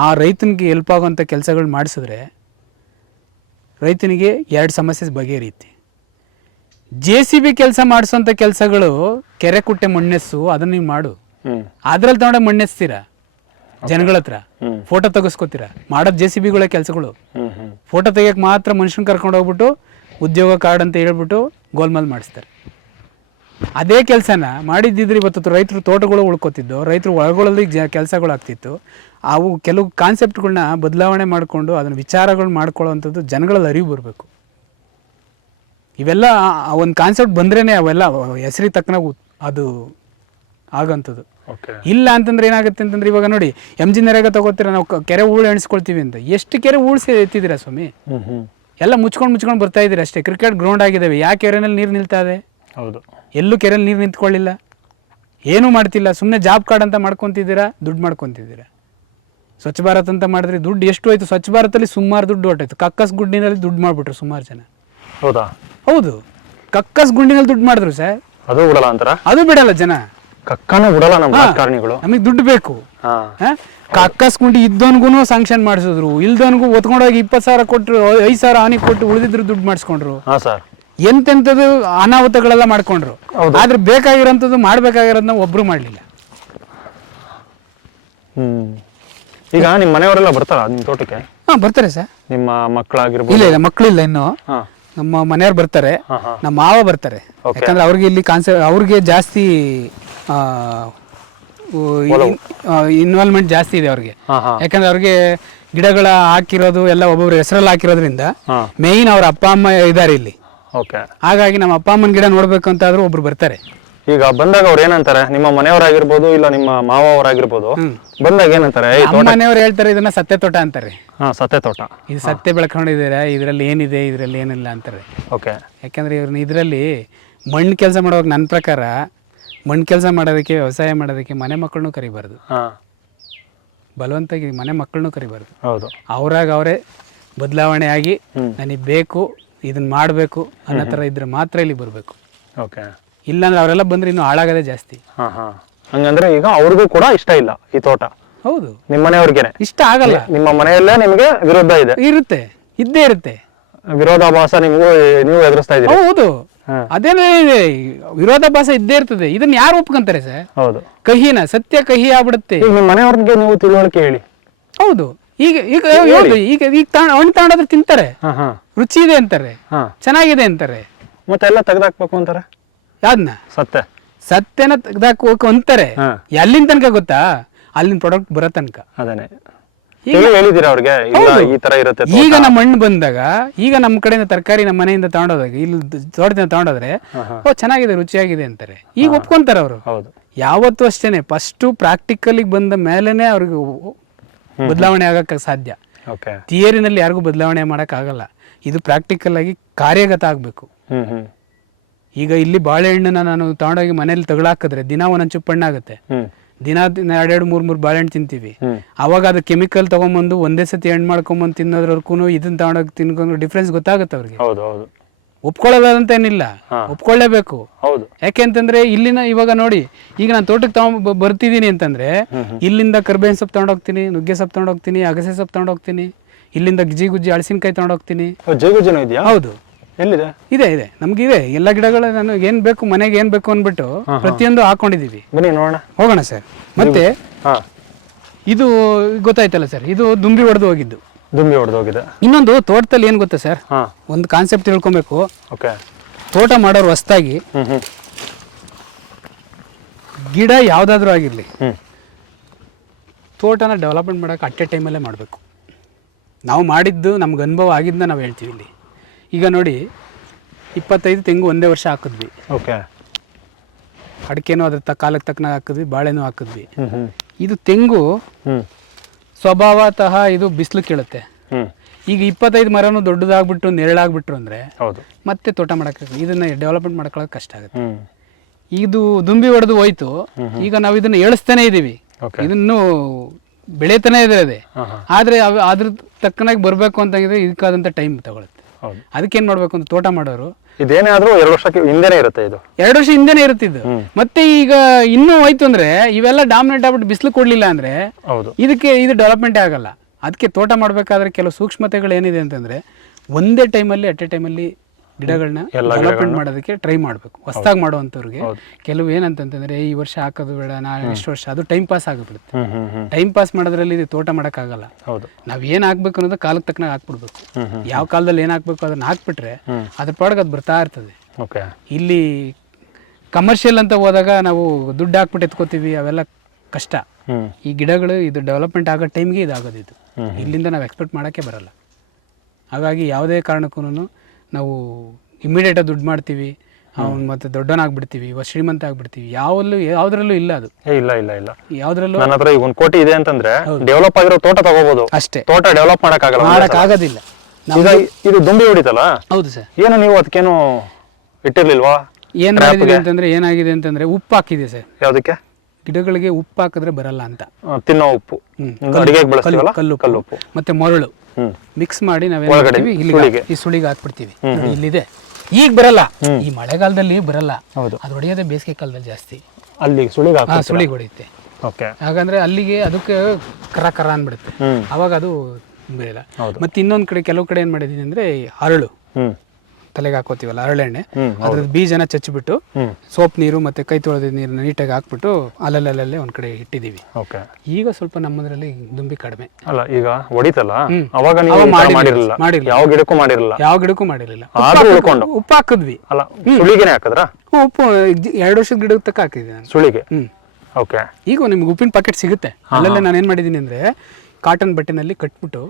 ಆ ರೈತನಿಗೆ ಹೆಲ್ಪ್ ಆಗೋಂಥ ಕೆಲಸಗಳು ಮಾಡಿಸಿದ್ರೆ ರೈತನಿಗೆ 2 ಸಮಸ್ಯೆ ಬಗೆಹರಿಯುತ್ತೆ. JCB ಕೆಲಸ ಮಾಡಿಸೋಂಥ ಕೆಲಸಗಳು, ಕೆರೆ ಕುಟ್ಟೆ ಮಣ್ಣೆಸ್ಸು, ಅದನ್ನ ನೀವು ಮಾಡು, ಅದ್ರಲ್ಲಿ ತಗೊಂಡ ಮಣ್ಣೆಸ್ತೀರಾ ಜನಗಳ ಹತ್ರ, ಫೋಟೋ ತೆಗೆಸ್ಕೋತೀರಾ. ಮಾಡೋದು JCBಗಳ ಕೆಲಸಗಳು. ಫೋಟೋ ತೆಗಿಯಕ್ಕೆ ಮಾತ್ರ ಮನುಷ್ಯನ ಕರ್ಕೊಂಡು ಹೋಗ್ಬಿಟ್ಟು ಉದ್ಯೋಗ ಕಾರ್ಡ್ ಅಂತ ಹೇಳ್ಬಿಟ್ಟು ಗೋಲ್ಮಾಲ್ ಮಾಡಿಸ್ತಾರೆ. ಅದೇ ಕೆಲಸನ ಮಾಡಿದ್ದಿದ್ರೆ ಇವತ್ತು ರೈತರು ತೋಟಗಳು ಉಳ್ಕೋತಿದ್ದು, ರೈತರು ಒಳಗೊಳಲ್ಲಿ ಕೆಲಸಗಳು ಆಗ್ತಿತ್ತು. ಅವು ಕೆಲವು ಕಾನ್ಸೆಪ್ಟ್ಗಳನ್ನ ಬದಲಾವಣೆ ಮಾಡಿಕೊಂಡು ಅದನ್ನ ವಿಚಾರಗಳು ಮಾಡ್ಕೊಳ್ಳೋವಂಥದ್ದು ಜನಗಳಲ್ಲಿ ಅರಿವು ಬರಬೇಕು. ಇವೆಲ್ಲ ಒಂದು ಕಾನ್ಸೆಪ್ಟ್ ಬಂದ್ರೇನೆ ಅವೆಲ್ಲ ಹೆಸರಿಗೆ ತಕ್ಕನಾಗ ಅದು ಆಗೋಂಥದ್ದು. ಇಲ್ಲ ಅಂತಂದ್ರೆ ಏನಾಗುತ್ತೆ ಅಂತಂದ್ರೆ, ಇವಾಗ ನೋಡಿ MG ನರೇಗಾ ತಗೋತೀರ, ನಾವು ಕೆರೆ ಹೂಳು ಎಣಿಸ್ಕೊಳ್ತೀವಿ ಅಂತ, ಎಷ್ಟು ಕೆರೆ ಉಳಿಸಿ ಎತ್ತಿದ್ದೀರಾ ಸ್ವಾಮಿ? ಎಲ್ಲ ಮುಚ್ಕೊಂಡು ಬರ್ತಾ ಇದ್ದೀರಿ ಅಷ್ಟೇ. ಕ್ರಿಕೆಟ್ ಗ್ರೌಂಡ್ ಆಗಿದ್ದಾವೆ, ಯಾವ ಕೆರೆನಲ್ಲಿ ನೀರು ನಿಲ್ತಾ ಇದೆ? ಹೌದು, ಎಲ್ಲೂ ಕೆರೆಯಲ್ಲಿ ನೀರು ನಿಂತ್ಕೊಳ್ಳಿಲ್ಲ, ಏನೂ ಮಾಡ್ತಿಲ್ಲ. ಸುಮ್ಮನೆ ಜಾಬ್ ಕಾರ್ಡ್ ಅಂತ ಮಾಡ್ಕೊತಿದ್ದೀರಾ, ದುಡ್ಡು ಮಾಡ್ಕೊತಿದ್ದೀರಾ. ಸ್ವಚ್ಛ ಭಾರತ್ ಅಂತ ಮಾಡಿದ್ರೆ ದುಡ್ಡು ಎಷ್ಟು ಹೋಯ್ತು? ಸ್ವಚ್ಛ ಭಾರತಲ್ಲಿ ಸುಮಾರು ದುಡ್ಡು ಹೊಟ್ಟಾಯ್ತು. ಕಕ್ಕಸ್ ಗುಂಡಿನಲ್ಲಿ ದುಡ್ಡು ಮಾಡಿಬಿಟ್ರು ಸುಮಾರು ಜನ. ಹೌದಾ? ಹೌದು, ಕಕ್ಕಸ್ ಗುಂಡಿನಲ್ಲಿ ದುಡ್ಡು ಮಾಡಿದ್ರು ಸರ್. ಅದು ಬಿಡಲ್ಲ ಅಂತಾರ? ಅದು ಬಿಡಲ್ಲ ಜನ, ಕಕ್ಕನೂ ಬಿಡಲ್ಲ ನಮ್ಮ ರಾಜಕಾರಣಿಗಳು. ನಮಗೆ ದುಡ್ಡು ಬೇಕು. ಕಕ್ಕಸ್ ಗುಂಡಿ ಇದ್ದವನ್ಗೂ ಸಾಂಕ್ಷನ್ ಮಾಡಿಸಿದ್ರು, ಇಲ್ದವನ್ಗೂ ಒತ್ಕೊಂಡೋಗಿ 20,000 ಕೊಟ್ಟರು, 5,000 ಹಾನಿ ಕೊಟ್ಟು ಉಳಿದಿದ್ರು ದುಡ್ಡು ಮಾಡಿಸ್ಕೊಂಡ್ರು. ಎಂತೆಂಥದ್ದು ಅನಾಹುತಗಳೆಲ್ಲ ಮಾಡ್ಕೊಂಡ್ರು. ಆದ್ರೆ ಬೇಕಾಗಿರೋಂಥದ್ದು ಮಾಡ್ಬೇಕಾಗಿರೋದನ್ನ ಒಬ್ರು ಮಾಡ್ಲಿಲ್ಲ. ಈಗ ನಿಮ್ಮ ಮನೆಯವರೆಲ್ಲ ಬರ್ತಾರ ನಿಮ್ ತೋಟಕ್ಕೆ? ಬರ್ತಾರೆ ಸರ್. ನಿಮ್ಮ ಮಕ್ಕಳಾಗಿರ್ಬೋದು? ಇಲ್ಲ, ಮಕ್ಕಳಿಲ್ಲ ಇನ್ನು. ನಮ್ಮ ಮನೆಯವ್ರು ಬರ್ತಾರೆ, ನಮ್ಮ ಮಾವ ಬರ್ತಾರೆ. ಯಾಕಂದ್ರೆ ಅವ್ರಿಗೆ ಇಲ್ಲಿ ಅವ್ರಿಗೆ ಜಾಸ್ತಿ ಇನ್ವಾಲ್ವ್ಮೆಂಟ್ ಜಾಸ್ತಿ ಇದೆ ಅವ್ರಿಗೆ. ಯಾಕಂದ್ರೆ ಅವ್ರಿಗೆ ಗಿಡಗಳ ಹಾಕಿರೋದು ಎಲ್ಲ ಒಬ್ಬೊಬ್ರು ಹೆಸರಲ್ಲಿ ಹಾಕಿರೋದ್ರಿಂದ ಮೇಯ್ನ್ ಅವ್ರ ಅಪ್ಪ ಅಮ್ಮ ಇದಾರೆ ಇಲ್ಲಿ. ಹಾಗಾಗಿ ನಮ್ಮ ಅಪ್ಪ ಅಮ್ಮನ ಗಿಡ ನೋಡ್ಬೇಕು ಅಂತ ಆದ್ರೂ ಒಬ್ರು ಬರ್ತಾರೆ. ಈಗ ಬಂದಾಗ ಅವ್ರು ಏನಂತಾರೆ? ನಿಮ್ಮ ಮನೆಯವರಾಗಿರ್ಬೋದು ಇಲ್ಲ ನಿಮ್ಮ ಮಾವ ಅವರಾಗಿರ್ಬೋದು, ಬಂದಾಗ ಏನಂತಾರೆ? ಮನೆಯವ್ರು ಹೇಳ್ತಾರೆ ಇದನ್ನ ಸತ್ಯ ತೋಟ ಅಂತಾರೆ. ಸತ್ಯ ತೋಟ, ಇದು ಸತ್ಯ ಬೆಳ್ಕೊಂಡಿದ್ದೀರಾ, ಇದ್ರಲ್ಲಿ ಏನಿದೆ, ಇದ್ರಲ್ಲಿ ಏನಿಲ್ಲ ಅಂತಾರೆ. ಯಾಕಂದ್ರೆ ಇವ್ರನ್ನ ಇದರಲ್ಲಿ ಮಣ್ಣು ಕೆಲಸ ಮಾಡುವಾಗ ನನ್ನ ಪ್ರಕಾರ ಮಣ್ಣು ಕೆಲಸ ಮಾಡೋದಕ್ಕೆ, ವ್ಯವಸಾಯ ಮಾಡೋದಕ್ಕೆ ಮನೆ ಮಕ್ಕಳನ್ನೂ ಕರಿಬಾರ್ದು, ಬಲವಂತಾಗಿ ಮನೆ ಮಕ್ಕಳನ್ನೂ ಕರಿಬಾರ್ದು. ಅವ್ರಾಗ ಅವರೇ ಬದಲಾವಣೆ ಆಗಿ ನನಗೆ ಬೇಕು, ಇದನ್ನ ಮಾಡಬೇಕು ಅನ್ನೋ ಥರ ಇದ್ರೆ ಮಾತ್ರ ಇಲ್ಲಿ ಬರಬೇಕು. ಇಲ್ಲಾಂದ್ರೆ ಅವರೆಲ್ಲ ಬಂದ್ರೆ ಇನ್ನು ಹಾಳಾಗದೆ ಜಾಸ್ತಿ. ಹಂಗಂದ್ರೆ ಈಗ ಅವ್ರಿಗೂ ಕೂಡ ಇಷ್ಟ ಇಲ್ಲ ಈ ತೋಟ? ಹೌದು, ನಿಮ್ಮ ಮನೆಯವ್ರಿಗೆ ಇಷ್ಟ ಆಗಲ್ಲ. ನಿಮ್ಮ ಮನೆಯಲ್ಲೇ ನಿಮಗೆ ವಿರೋಧ ಇದೆ? ಇರುತ್ತೆ, ಇದ್ದೇ ಇರುತ್ತೆ. ವಿರೋಧಾಭಾಸ ನೀವು ಎದುರಿಸ್ತಾ ಇದ್ದೀರಿ? ಹೌದು, ಅದೇನೇ ಇದೆ, ವಿರೋಧಾಭಾಸ ಇದ್ದೇ ಇರ್ತದೆ. ಇದನ್ನ ಯಾರು ಒಪ್ಕೊಂತಾರೆ ಸರ್? ಹೌದು, ಕಹಿನ ಸತ್ಯ ಕಹಿ ಆಗ್ಬಿಡುತ್ತೆ. ನಿಮ್ಮ ಮನೆಯವ್ರಿಗೆ ನೀವು ತಿಳುವಳಿಕೆ ಹೇಳಿ. ಹೌದು, ಈಗ ಈಗ ಈಗ ಈಗ ಹಣ್ಣು ತಗೊಂಡೋದ್ರೆ ತಿಂತಾರೆ, ರುಚಿ ಇದೆ ಅಂತಾರೆ, ಚೆನ್ನಾಗಿದೆ ಅಂತಾರೆ, ಮತ್ತೆ ಎಲ್ಲ ತೆಗೆದಾಕ್ಬೇಕು ಅಂತಾರೆ. ಯಾವ್ದನ್ನ? ಸತ್ಯನ ತೆಗ್ದಾಕ್ ಹೋಗಕ್ ಅಂತಾರೆ. ಎಲ್ಲಿಂದ ತನಕ ಗೊತ್ತಾ? ಅಲ್ಲಿನ ಪ್ರಾಡಕ್ಟ್ ಬರೋ ತನಕ. ಅದೇನೆ ಹೇಳಿದೀರಾ ಅವ್ರಿಗೆ ಈ ತರ ಇರುತ್ತೆ. ಈಗ ನಮ್ಮ ಹಣ್ಣು ಬಂದಾಗ, ಈಗ ನಮ್ಮ ಕಡೆಯಿಂದ ತರಕಾರಿ ನಮ್ಮ ಮನೆಯಿಂದ ತಗೊಂಡೋದಾಗ, ಇಲ್ಲಿ ತೋಟದಿಂದ ತಗೊಂಡೋದ್ರೆ ಓ ಚೆನ್ನಾಗಿದೆ, ರುಚಿಯಾಗಿದೆ ಅಂತಾರೆ. ಈಗ ಒಪ್ಕೊಂತಾರೆ ಅವರು. ಯಾವತ್ತೂ ಅಷ್ಟೇನೆ, ಫಸ್ಟ್ ಪ್ರಾಕ್ಟಿಕಲಿಗೆ ಬಂದ ಮೇಲೆನೆ ಅವ್ರಿಗೆ ಬದಲಾವಣೆ ಆಗಕ್ಕೆ ಸಾಧ್ಯ. ಥಿಯರಿನಲ್ಲಿ ಯಾರಿಗೂ ಬದಲಾವಣೆ ಮಾಡಕ್ ಆಗಲ್ಲ. ಇದು ಪ್ರಾಕ್ಟಿಕಲ್ ಆಗಿ ಕಾರ್ಯಗತ ಆಗ್ಬೇಕು. ಈಗ ಇಲ್ಲಿ ಬಾಳೆಹಣ್ಣನ್ನ ನಾನು ತಗೊಂಡೋಗಿ ಮನೇಲಿ ತಗೊಳಾಕಿದ್ರೆ ದಿನ ಒಂದೊಂದು ಚುಪ್ಪಣ್ಣ ಆಗುತ್ತೆ. ದಿನ 2-3 ಬಾಳೆಹಣ್ಣು ತಿಂತೀವಿ. ಅವಾಗ ಅದು ಕೆಮಿಕಲ್ ತಗೊಂಬಂದು ಒಂದೇ ಸತಿ ಹಣ್ಣು ಮಾಡ್ಕೊಂಬಂದು ತಿನ್ನೋದ್ರವರ್ಗು ಇದನ್ನ ತಗೊಂಡೋಗಿ ತಿನ್ಕೊಂಡು ಡಿಫ್ರೆನ್ಸ್ ಗೊತ್ತಾಗುತ್ತೆ ಅವ್ರಿಗೆ. ಒಪ್ಕೊಳ್ಳೋದಂತ ಏನಿಲ್ಲ, ಒಪ್ಕೊಳ್ಳೇಬೇಕು. ಯಾಕೆಂತಂದ್ರೆ ಇಲ್ಲಿನ ಇವಾಗ ನೋಡಿ, ಈಗ ನಾನು ತೋಟಕ್ಕೆ ಬರ್ತಿದ್ದೀನಿ ಅಂತಂದ್ರೆ ಇಲ್ಲಿಂದ ಕರ್ಬೇವಿನ ಸೊಪ್ಪು ತಗೊಂಡೋಗ್ತೀನಿ, ನುಗ್ಗೆ ಸೊಪ್ಪು ತಗೊಂಡೋಗ್ತೀನಿ, ಅಗಸೆ ಸೊಪ್ಪು ತಗೊಂಡೋಗ್ತೀನಿ, ಇಲ್ಲಿಂದ ಗಿಜಿ ಹಳಸಿನಕಾಯಿ ತಗೊಂಡೋಗ್ತೀನಿ. ಹೌದು, ಎಲ್ಲಿದೆ? ಇದೆ ನಮ್ಗಿದೆ ಎಲ್ಲ ಗಿಡಗಳು. ನಾನು ಏನ್ ಬೇಕು ಮನೆಗೆ ಏನ್ ಬೇಕು ಅನ್ಬಿಟ್ಟು ಪ್ರತಿಯೊಂದು ಹಾಕೊಂಡಿದೀವಿ. ಬನ್ನಿ ನೋಡೋಣ. ಹೋಗೋಣ ಸರ್. ಮತ್ತೆ ಇದು ಗೊತ್ತಾಯ್ತಲ್ಲ ಸರ್, ಇದು ದುಂಬಿ ಹೊಡೆದು ಹೋಗಿದ್ದು. ಇನ್ನೊಂದು ತೋಟದಲ್ಲಿ ಏನ್ ಗೊತ್ತಾ ಸರ್, ಒಂದು ಕಾನ್ಸೆಪ್ಟ್ ತಿಳ್ಕೊಬೇಕು. ತೋಟ ಮಾಡೋರು ಹೊಸ್ತಾಗಿ ಗಿಡ ಯಾವ್ದಾದ್ರು ಆಗಿರ್ಲಿ, ತೋಟನ ಡೆವಲಪ್ಮೆಂಟ್ ಮಾಡಕ್ಕೆ ಅಟ್ ಎ ಟೈಮಲ್ಲೇ ಮಾಡಬೇಕು. ನಾವು ಮಾಡಿದ್ದು ನಮ್ಗೆ ಅನುಭವ ಆಗಿದ್ದನ್ನ ನಾವು ಹೇಳ್ತೀವಿ. ಇಲ್ಲಿ ಈಗ ನೋಡಿ, 25 ತೆಂಗು ಒಂದೇ ವರ್ಷ ಹಾಕಿದ್ವಿ. ಅಡಿಕೆನೂ ಅದ್ರ ಕಾಲಕ್ಕೆ ತಕ್ಕನ ಹಾಕಿದ್ವಿ, ಬಾಳೆನೂ ಹಾಕಿದ್ವಿ. ಇದು ತೆಂಗು ಸ್ವಭಾವತಃ ಇದು ಬಿಸಿಲು ಕೇಳುತ್ತೆ. ಈಗ 25 ಮರನು ದೊಡ್ಡದಾಗ್ಬಿಟ್ಟು ನೆರಳಾಗ್ಬಿಟ್ರು ಅಂದ್ರೆ ಮತ್ತೆ ತೋಟ ಮಾಡಕ್ಕೆ, ಇದನ್ನ ಡೆವಲಪ್ಮೆಂಟ್ ಮಾಡ್ಕೊಳಕ್ ಕಷ್ಟ ಆಗುತ್ತೆ. ಇದು ದುಂಬಿ ಹೊಡೆದು ಹೋಯ್ತು. ಈಗ ನಾವು ಇದನ್ನ ಏಳಿಸ್ತಾನೆ ಇದೀವಿ, ಇದನ್ನು ಬೆಳೆತಾನೆ ಇದೆ. ಆದ್ರೆ ಅದ್ರ ತಕ್ಕನಾಗಿ ಬರ್ಬೇಕು ಅಂತಂದ್ರೆ ಇದಕ್ಕಾದಂತ ಟೈಮ್ ತಗೊಳುತ್ತೆ. ಅದಕ್ಕೇನ್ ಮಾಡ್ಬೇಕು ಅಂತ ತೋಟ ಮಾಡೋರು, ಇದೇನಾದ್ರೂ 2 ವರ್ಷಕ್ಕೆ ಹಿಂದೆನೆ ಇರುತ್ತೆ. ಇದು 2 ವರ್ಷ ಹಿಂದೆನೆ ಇರುತ್ತಿದ್ದು. ಮತ್ತೆ ಈಗ ಇನ್ನೂ ಹೋಯ್ತು ಅಂದ್ರೆ ಇವೆಲ್ಲ ಡಾಮಿನೇಟ್ ಆಗ್ಬಿಟ್ಟು ಬಿಸಿಲು ಕೊಡ್ಲಿಲ್ಲ ಅಂದ್ರೆ ಇದಕ್ಕೆ ಇದು ಡೆವಲಪ್ಮೆಂಟ್ ಆಗಲ್ಲ. ಅದಕ್ಕೆ ತೋಟ ಮಾಡ್ಬೇಕಾದ್ರೆ ಕೆಲವು ಸೂಕ್ಷ್ಮತೆಗಳು ಏನಿದೆ ಅಂತಂದ್ರೆ, ಒಂದೇ ಟೈಮಲ್ಲಿ ಅಟ್ ಎ ಟೈಮಲ್ಲಿ ಗಿಡಗಳನ್ನ ಡೆವಲಪ್ಮೆಂಟ್ ಮಾಡೋದಕ್ಕೆ ಟ್ರೈ ಮಾಡ್ಬೇಕು. ಹೊಸದಾಗಿ ಮಾಡುವಂತವ್ರಿಗೆ ಕೆಲವು ಏನಂತಂದ್ರೆ, ಈ ವರ್ಷ ಹಾಕೋದು ಬೇಡ, ನೆಕ್ಸ್ಟ್ ವರ್ಷ, ಅದು ಟೈಮ್ ಪಾಸ್ ಆಗಿಬಿಡುತ್ತೆ. ಟೈಮ್ ಪಾಸ್ ಮಾಡೋದ್ರಲ್ಲಿ ಇದು ತೋಟ ಮಾಡಕ್ ಆಗಲ್ಲ. ನಾವ್ ಏನ್ ಹಾಕ್ಬೇಕು ಅನ್ನೋದು ಕಾಲಕ್ಕೆ ತಕ್ಕನಾಗ ಹಾಕ್ಬಿಡ್ಬೇಕು. ಯಾವ ಕಾಲದಲ್ಲಿ ಏನ್ ಹಾಕ್ಬೇಕು ಅದನ್ನ ಹಾಕ್ಬಿಟ್ರೆ ಅದ್ರ ಪಾಡಕ್ ಅದು ಬರ್ತಾ ಇರ್ತದೆ. ಇಲ್ಲಿ ಕಮರ್ಷಿಯಲ್ ಅಂತ ಹೋದಾಗ ನಾವು ದುಡ್ಡು ಹಾಕ್ಬಿಟ್ಟು ಎತ್ಕೋತೀವಿ, ಅವೆಲ್ಲ ಕಷ್ಟ. ಈ ಗಿಡಗಳು ಇದು ಡೆವಲಪ್ಮೆಂಟ್ ಆಗೋ ಟೈಮ್ಗೆ ಇದಾಗೋದು. ಇದು ಇಲ್ಲಿಂದ ನಾವು ಎಕ್ಸ್ಪೆಕ್ಟ್ ಮಾಡೋಕ್ಕೆ ಬರಲ್ಲ. ಹಾಗಾಗಿ ಯಾವುದೇ ಕಾರಣಕ್ಕೂ ನಾವು ಇಮಿಡಿಯೇಟ್ ದುಡ್ಡು ಮಾಡ್ತೀವಿ, ಅವ್ನು ಮತ್ತೆ ದೊಡ್ಡವನಾಗ್ಬಿಡ್ತೀವಿ, ಶ್ರೀಮಂತ ಆಗ್ಬಿಡ್ತೀವಿ. ಯಾವ್ದ್ರಲ್ಲೂ ಇಲ್ಲ ಅದು. ಯಾವ್ದ್ರಲ್ಲೂ ನನ್ನ ಹತ್ರ ಈಗ 1 ಕೋಟಿ ಇದೆ ಅಂತಂದ್ರೆ ಡೆವಲಪ್ ಆಗಿರೋ ತೋಟ ತಗೋಬಹುದು ಅಷ್ಟೇ. ತೋಟ ಡೆವಲಪ್ ಮಾಡಕ್ಕಾಗೋದಿಲ್ಲ. ಇದು ದುಂಬಿ ಹೊಡಿತಲ್ಲ. ಹೌದು ಸರ್. ಏನು ನೀವು ಅದಕ್ಕೇನು ಇಟ್ಟಿರ್ಲಿಲ್ವಾ? ಏನಾಗಿದೆ ಅಂತಂದ್ರೆ ಉಪ್ಪು ಹಾಕಿದೆ ಸರ್. ಯಾವ್ದಕ್ಕೆ? ಗಿಡಗಳಿಗೆ ಉಪ್ಪು ಹಾಕಿದ್ರೆ ಬರಲ್ಲ ಅಂತ. ತಿನ್ನೋ ಉಪ್ಪು, ಕಲ್ಲುಪ್ಪು ಮತ್ತೆ ಮರಳು ಮಿಕ್ಸ್ ಮಾಡಿ ನಾವೇನ್ ಈ ಸುಳಿಗೆ ಹಾಕ್ಬಿಡ್ತೀವಿ. ಇಲ್ಲಿದೆ, ಈಗ ಬರಲ್ಲ. ಈ ಮಳೆಗಾಲದಲ್ಲಿ ಬರಲ್ಲ, ಅದು ಹೊಡೆಯೋದೇ ಬೇಸಿಗೆ ಕಾಲದಲ್ಲಿ ಜಾಸ್ತಿ. ಅಲ್ಲಿ ಸುಳಿಗೆ ಹೊಡೆಯುತ್ತೆ. ಹಾಗಂದ್ರೆ ಅಲ್ಲಿಗೆ ಅದಕ್ಕೆ ಕರ ಅನ್ಬಿಡುತ್ತೆ. ಅವಾಗ ಅದು ಬೇಡ. ಮತ್ತೆ ಇನ್ನೊಂದ್ ಕಡೆ, ಕೆಲವು ಕಡೆ ಏನ್ ಮಾಡಿದೀನಿ ಅಂದ್ರೆ, ಹರಳು ತಲೆಗೆ ಹಾಕೋತೀವಲ್ಲ ಹರಳೆಣ್ಣೆ, ಅದ್ರದ್ದು ಬೀಜನ ಚಚ್ಚಿಬಿಟ್ಟು ಸೋಪ್ ನೀರು ಮತ್ತೆ ಕೈ ತೊಳೆದ ನೀರನ್ನ ನೀಟಾಗಿ ಹಾಕ್ಬಿಟ್ಟು ಅಲ್ಲಲ್ಲೇ ಒಂದ್ ಕಡೆ ಇಟ್ಟಿದೀವಿ. ಈಗ ಸ್ವಲ್ಪ ನಮ್ಮದ್ರಲ್ಲಿ ದುಂಬಿ ಕಡಿಮೆ ಅಲ್ಲ. ಈಗ ಹೊಡಿತಲ್ಲ, ಅವಾಗ ಮಾಡಿರಲಿಲ್ಲ, ಯಾವ ಗಿಡಕ್ಕೂ ಮಾಡಿರಲಿಲ್ಲ. ಉಪ್ಪು ಹಾಕಿದ್ವಿ. ಉಪ್ಪು 2 ವರ್ಷದ ಗಿಡದ ತಕ್ಕ ಹಾಕಿದ್ವಿ ನಾನು ಸುಳಿಗೆ. ಈಗ ನಿಮ್ಗೆ ಉಪ್ಪಿನ ಪ್ಯಾಕೆಟ್ ಸಿಗುತ್ತೆ. ಅಲ್ಲಲ್ಲೇ ನಾನು ಏನ್ ಮಾಡಿದೀನಿ ಅಂದ್ರೆ, ಕಾಟನ್ ಬಟ್ಟೆನಲ್ಲಿ ಕಟ್ಬಿಟ್ಟು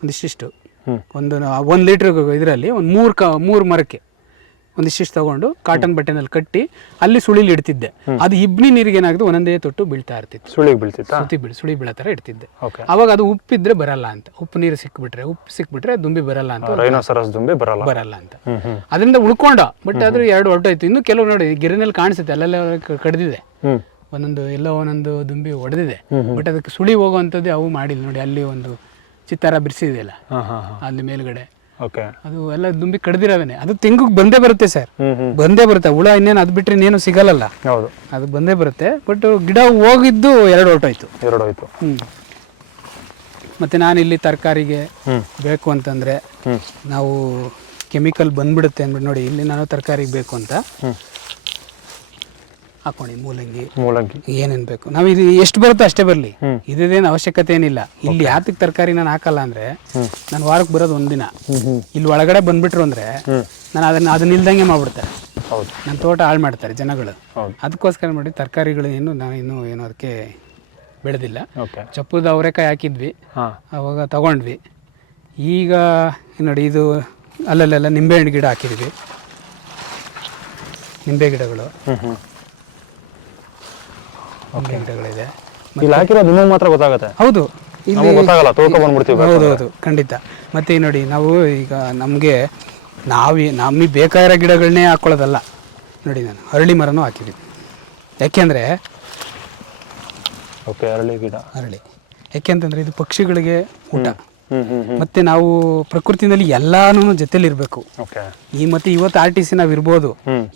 ಒಂದಿಷ್ಟು ಒಂದು 1 ಲೀಟರ್ ಇದರಲ್ಲಿ ಒಂದು 3 ಮರಕ್ಕೆ ಒಂದಿಷ್ಟು ತಗೊಂಡು ಕಾಟನ್ ಬಟ್ಟೆನಲ್ಲಿ ಕಟ್ಟಿ ಅಲ್ಲಿ ಸುಳಿಲಿ ಇಡ್ತಿದ್ದೆ. ಅದು ಇಬ್ನಿ ನೀರಿಗೆ ಏನಾಗುತ್ತೆ, ಒಂದೊಂದೇ ತೊಟ್ಟು ಬೀಳ್ತಾ ಇರ್ತಿತ್ತು. ಸುಳಿ ಬೀಳೋ ತರ ಇಡ್ತಿದ್ದೆ. ಅವಾಗ ಅದು ಉಪ್ಪಿದ್ರೆ ಬರಲ್ಲ ಅಂತ. ಉಪ್ಪು ನೀರು ಸಿಕ್ಬಿಟ್ರೆ ದುಂಬಿ ಬರಲ್ಲ ಅಂತ, ಬರಲ್ಲ ಅಂತ. ಅದರಿಂದ ಉಳ್ಕೊಂಡ. ಬಟ್ ಆದ್ರೆ 2 ಹೊರಟೋಯ್ತು. ಇನ್ನು ಕೆಲವು ನೋಡಿ ಗಿರಿನಲ್ಲಿ ಕಾಣಿಸುತ್ತೆ, ಅಲ್ಲೆಲ್ಲ ಕಡ್ದಿದೆ, ಒಂದೊಂದು ದುಂಬಿ ಹೊಡೆದಿದೆ. ಬಟ್ ಅದಕ್ಕೆ ಸುಳಿ ಹೋಗುವಂಥದ್ದು ಅವು ಮಾಡಿಲ್ಲ ನೋಡಿ. ಅಲ್ಲಿ ಒಂದು ಚಿತ್ತಾರ ಬಿಡಿಸಿದೆಯಲ್ಲ ಅಲ್ಲಿ ಮೇಲ್ಗಡೆ, ಅದು ಎಲ್ಲ ದುಂಬಿ ಕಡ್ದಿರವೇನೆ. ಅದು ತೆಂಗಿಗೆ ಬಂದೇ ಬರುತ್ತೆ ಸರ್, ಬಂದೇ ಬರುತ್ತೆ. ಹುಳ ಇನ್ನೇನು ಅದ್ ಬಿಟ್ರೆ ಇನ್ನೇನು ಸಿಗಲ್ಲ, ಅದು ಬಂದೇ ಬರುತ್ತೆ. ಬಟ್ ಗಿಡ ಹೋಗಿದ್ದು 2 ಹೊರಟೋಯ್ತು. ಮತ್ತೆ ನಾನು ಇಲ್ಲಿ ತರಕಾರಿಗೆ ಬೇಕು ಅಂತಂದ್ರೆ ನಾವು ಕೆಮಿಕಲ್ ಬಂದ್ಬಿಡುತ್ತೆ ಅಂದ್ಬಿಟ್ಟು ನೋಡಿ, ಇಲ್ಲಿ ನಾನು ತರಕಾರಿಗೆ ಬೇಕು ಅಂತ ಹಾಕೊಳ್ಳಿ ಮೂಲಂಗಿ ಏನೇನ್ ಬೇಕು. ನಾವು ಇದು ಎಷ್ಟು ಬರುತ್ತೋ ಅಷ್ಟೇ ಬರ್ಲಿ, ಇದೇನು ಅವಶ್ಯಕತೆ ಏನಿಲ್ಲ. ಇಲ್ಲಿ ಯಾತಕ್ ತರಕಾರಿ ನಾನು ಹಾಕಲ್ಲ ಅಂದ್ರೆ, ನಾನು ವಾರಕ್ಕೆ ಬರೋದು 1 ದಿನ. ಇಲ್ಲಿ ಒಳಗಡೆ ಬಂದ್ಬಿಟ್ರು ಅಂದ್ರೆ ನಾನು ಅದನ್ನ ಇಲ್ದಂಗೆ ಮಾಡ್ಬಿಡ್ತಾರೆ. ಹೌದು. ನನ್ನ ತೋಟ ಹಾಳು ಮಾಡ್ತಾರೆ ಜನಗಳು. ಹೌದು. ಅದಕ್ಕೋಸ್ಕರ ಮಾಡಿ ತರಕಾರಿಗಳು ನಾನು ಇನ್ನೂ ಏನು ಅದಕ್ಕೆ ಬೆಳೆದಿಲ್ಲ. ಓಕೆ. ಚಪ್ಪುದ ಅವರೆಕಾಯಿ ಹಾಕಿದ್ವಿ, ಹಾಂ ಅವಾಗ ತಗೊಂಡ್ವಿ. ಈಗ ನೋಡಿ ಇದು ಅಲ್ಲಲ್ಲೆಲ್ಲ ನಿಂಬೆಹಣ್ಣು ಗಿಡ ಹಾಕಿದ್ವಿ, ನಿಂಬೆ ಗಿಡಗಳು, ನಿಂಬೆ ಗಿಡಗಳಿದೆ. ಇಲ್ಲಿ ಹಾಕಿರೋದು ನಿಮಗೆ ಮಾತ್ರ ಗೊತ್ತಾಗುತ್ತೆ. ಹೌದು, ನಮಗೆ ಗೊತ್ತಾಗಲ್ಲ, ತೊಳ್ಕೊಂಡು ಬಂದ್ಬಿಡ್ತೀವಿ. ಹೌದು ಖಂಡಿತ. ಮತ್ತು ನೋಡಿ ನಾವು ಈಗ ನಮಗೆ ಬೇಕಾಗಿರೋ ಗಿಡಗಳನ್ನೇ ಹಾಕ್ಕೊಳ್ಳೋದಲ್ಲ. ನೋಡಿ ನಾನು ಅರಳಿ ಮರನೂ ಹಾಕಿದ್ದೀನಿ. ಯಾಕೆಂದರೆ ಓಕೆ, ಅರಳಿ ಗಿಡ, ಅರಳಿ ಯಾಕೆಂತಂದರೆ ಇದು ಪಕ್ಷಿಗಳಿಗೆ ಊಟ. ಮತ್ತು ನಾವು ಪ್ರಕೃತಿನಲ್ಲಿ ಎಲ್ಲಾನು ಜೊತೆಲಿರಬೇಕು. ಓಕೆ. ಮತ್ತು ಇವತ್ತು RTC ನಾವು ಇರ್ಬೋದು,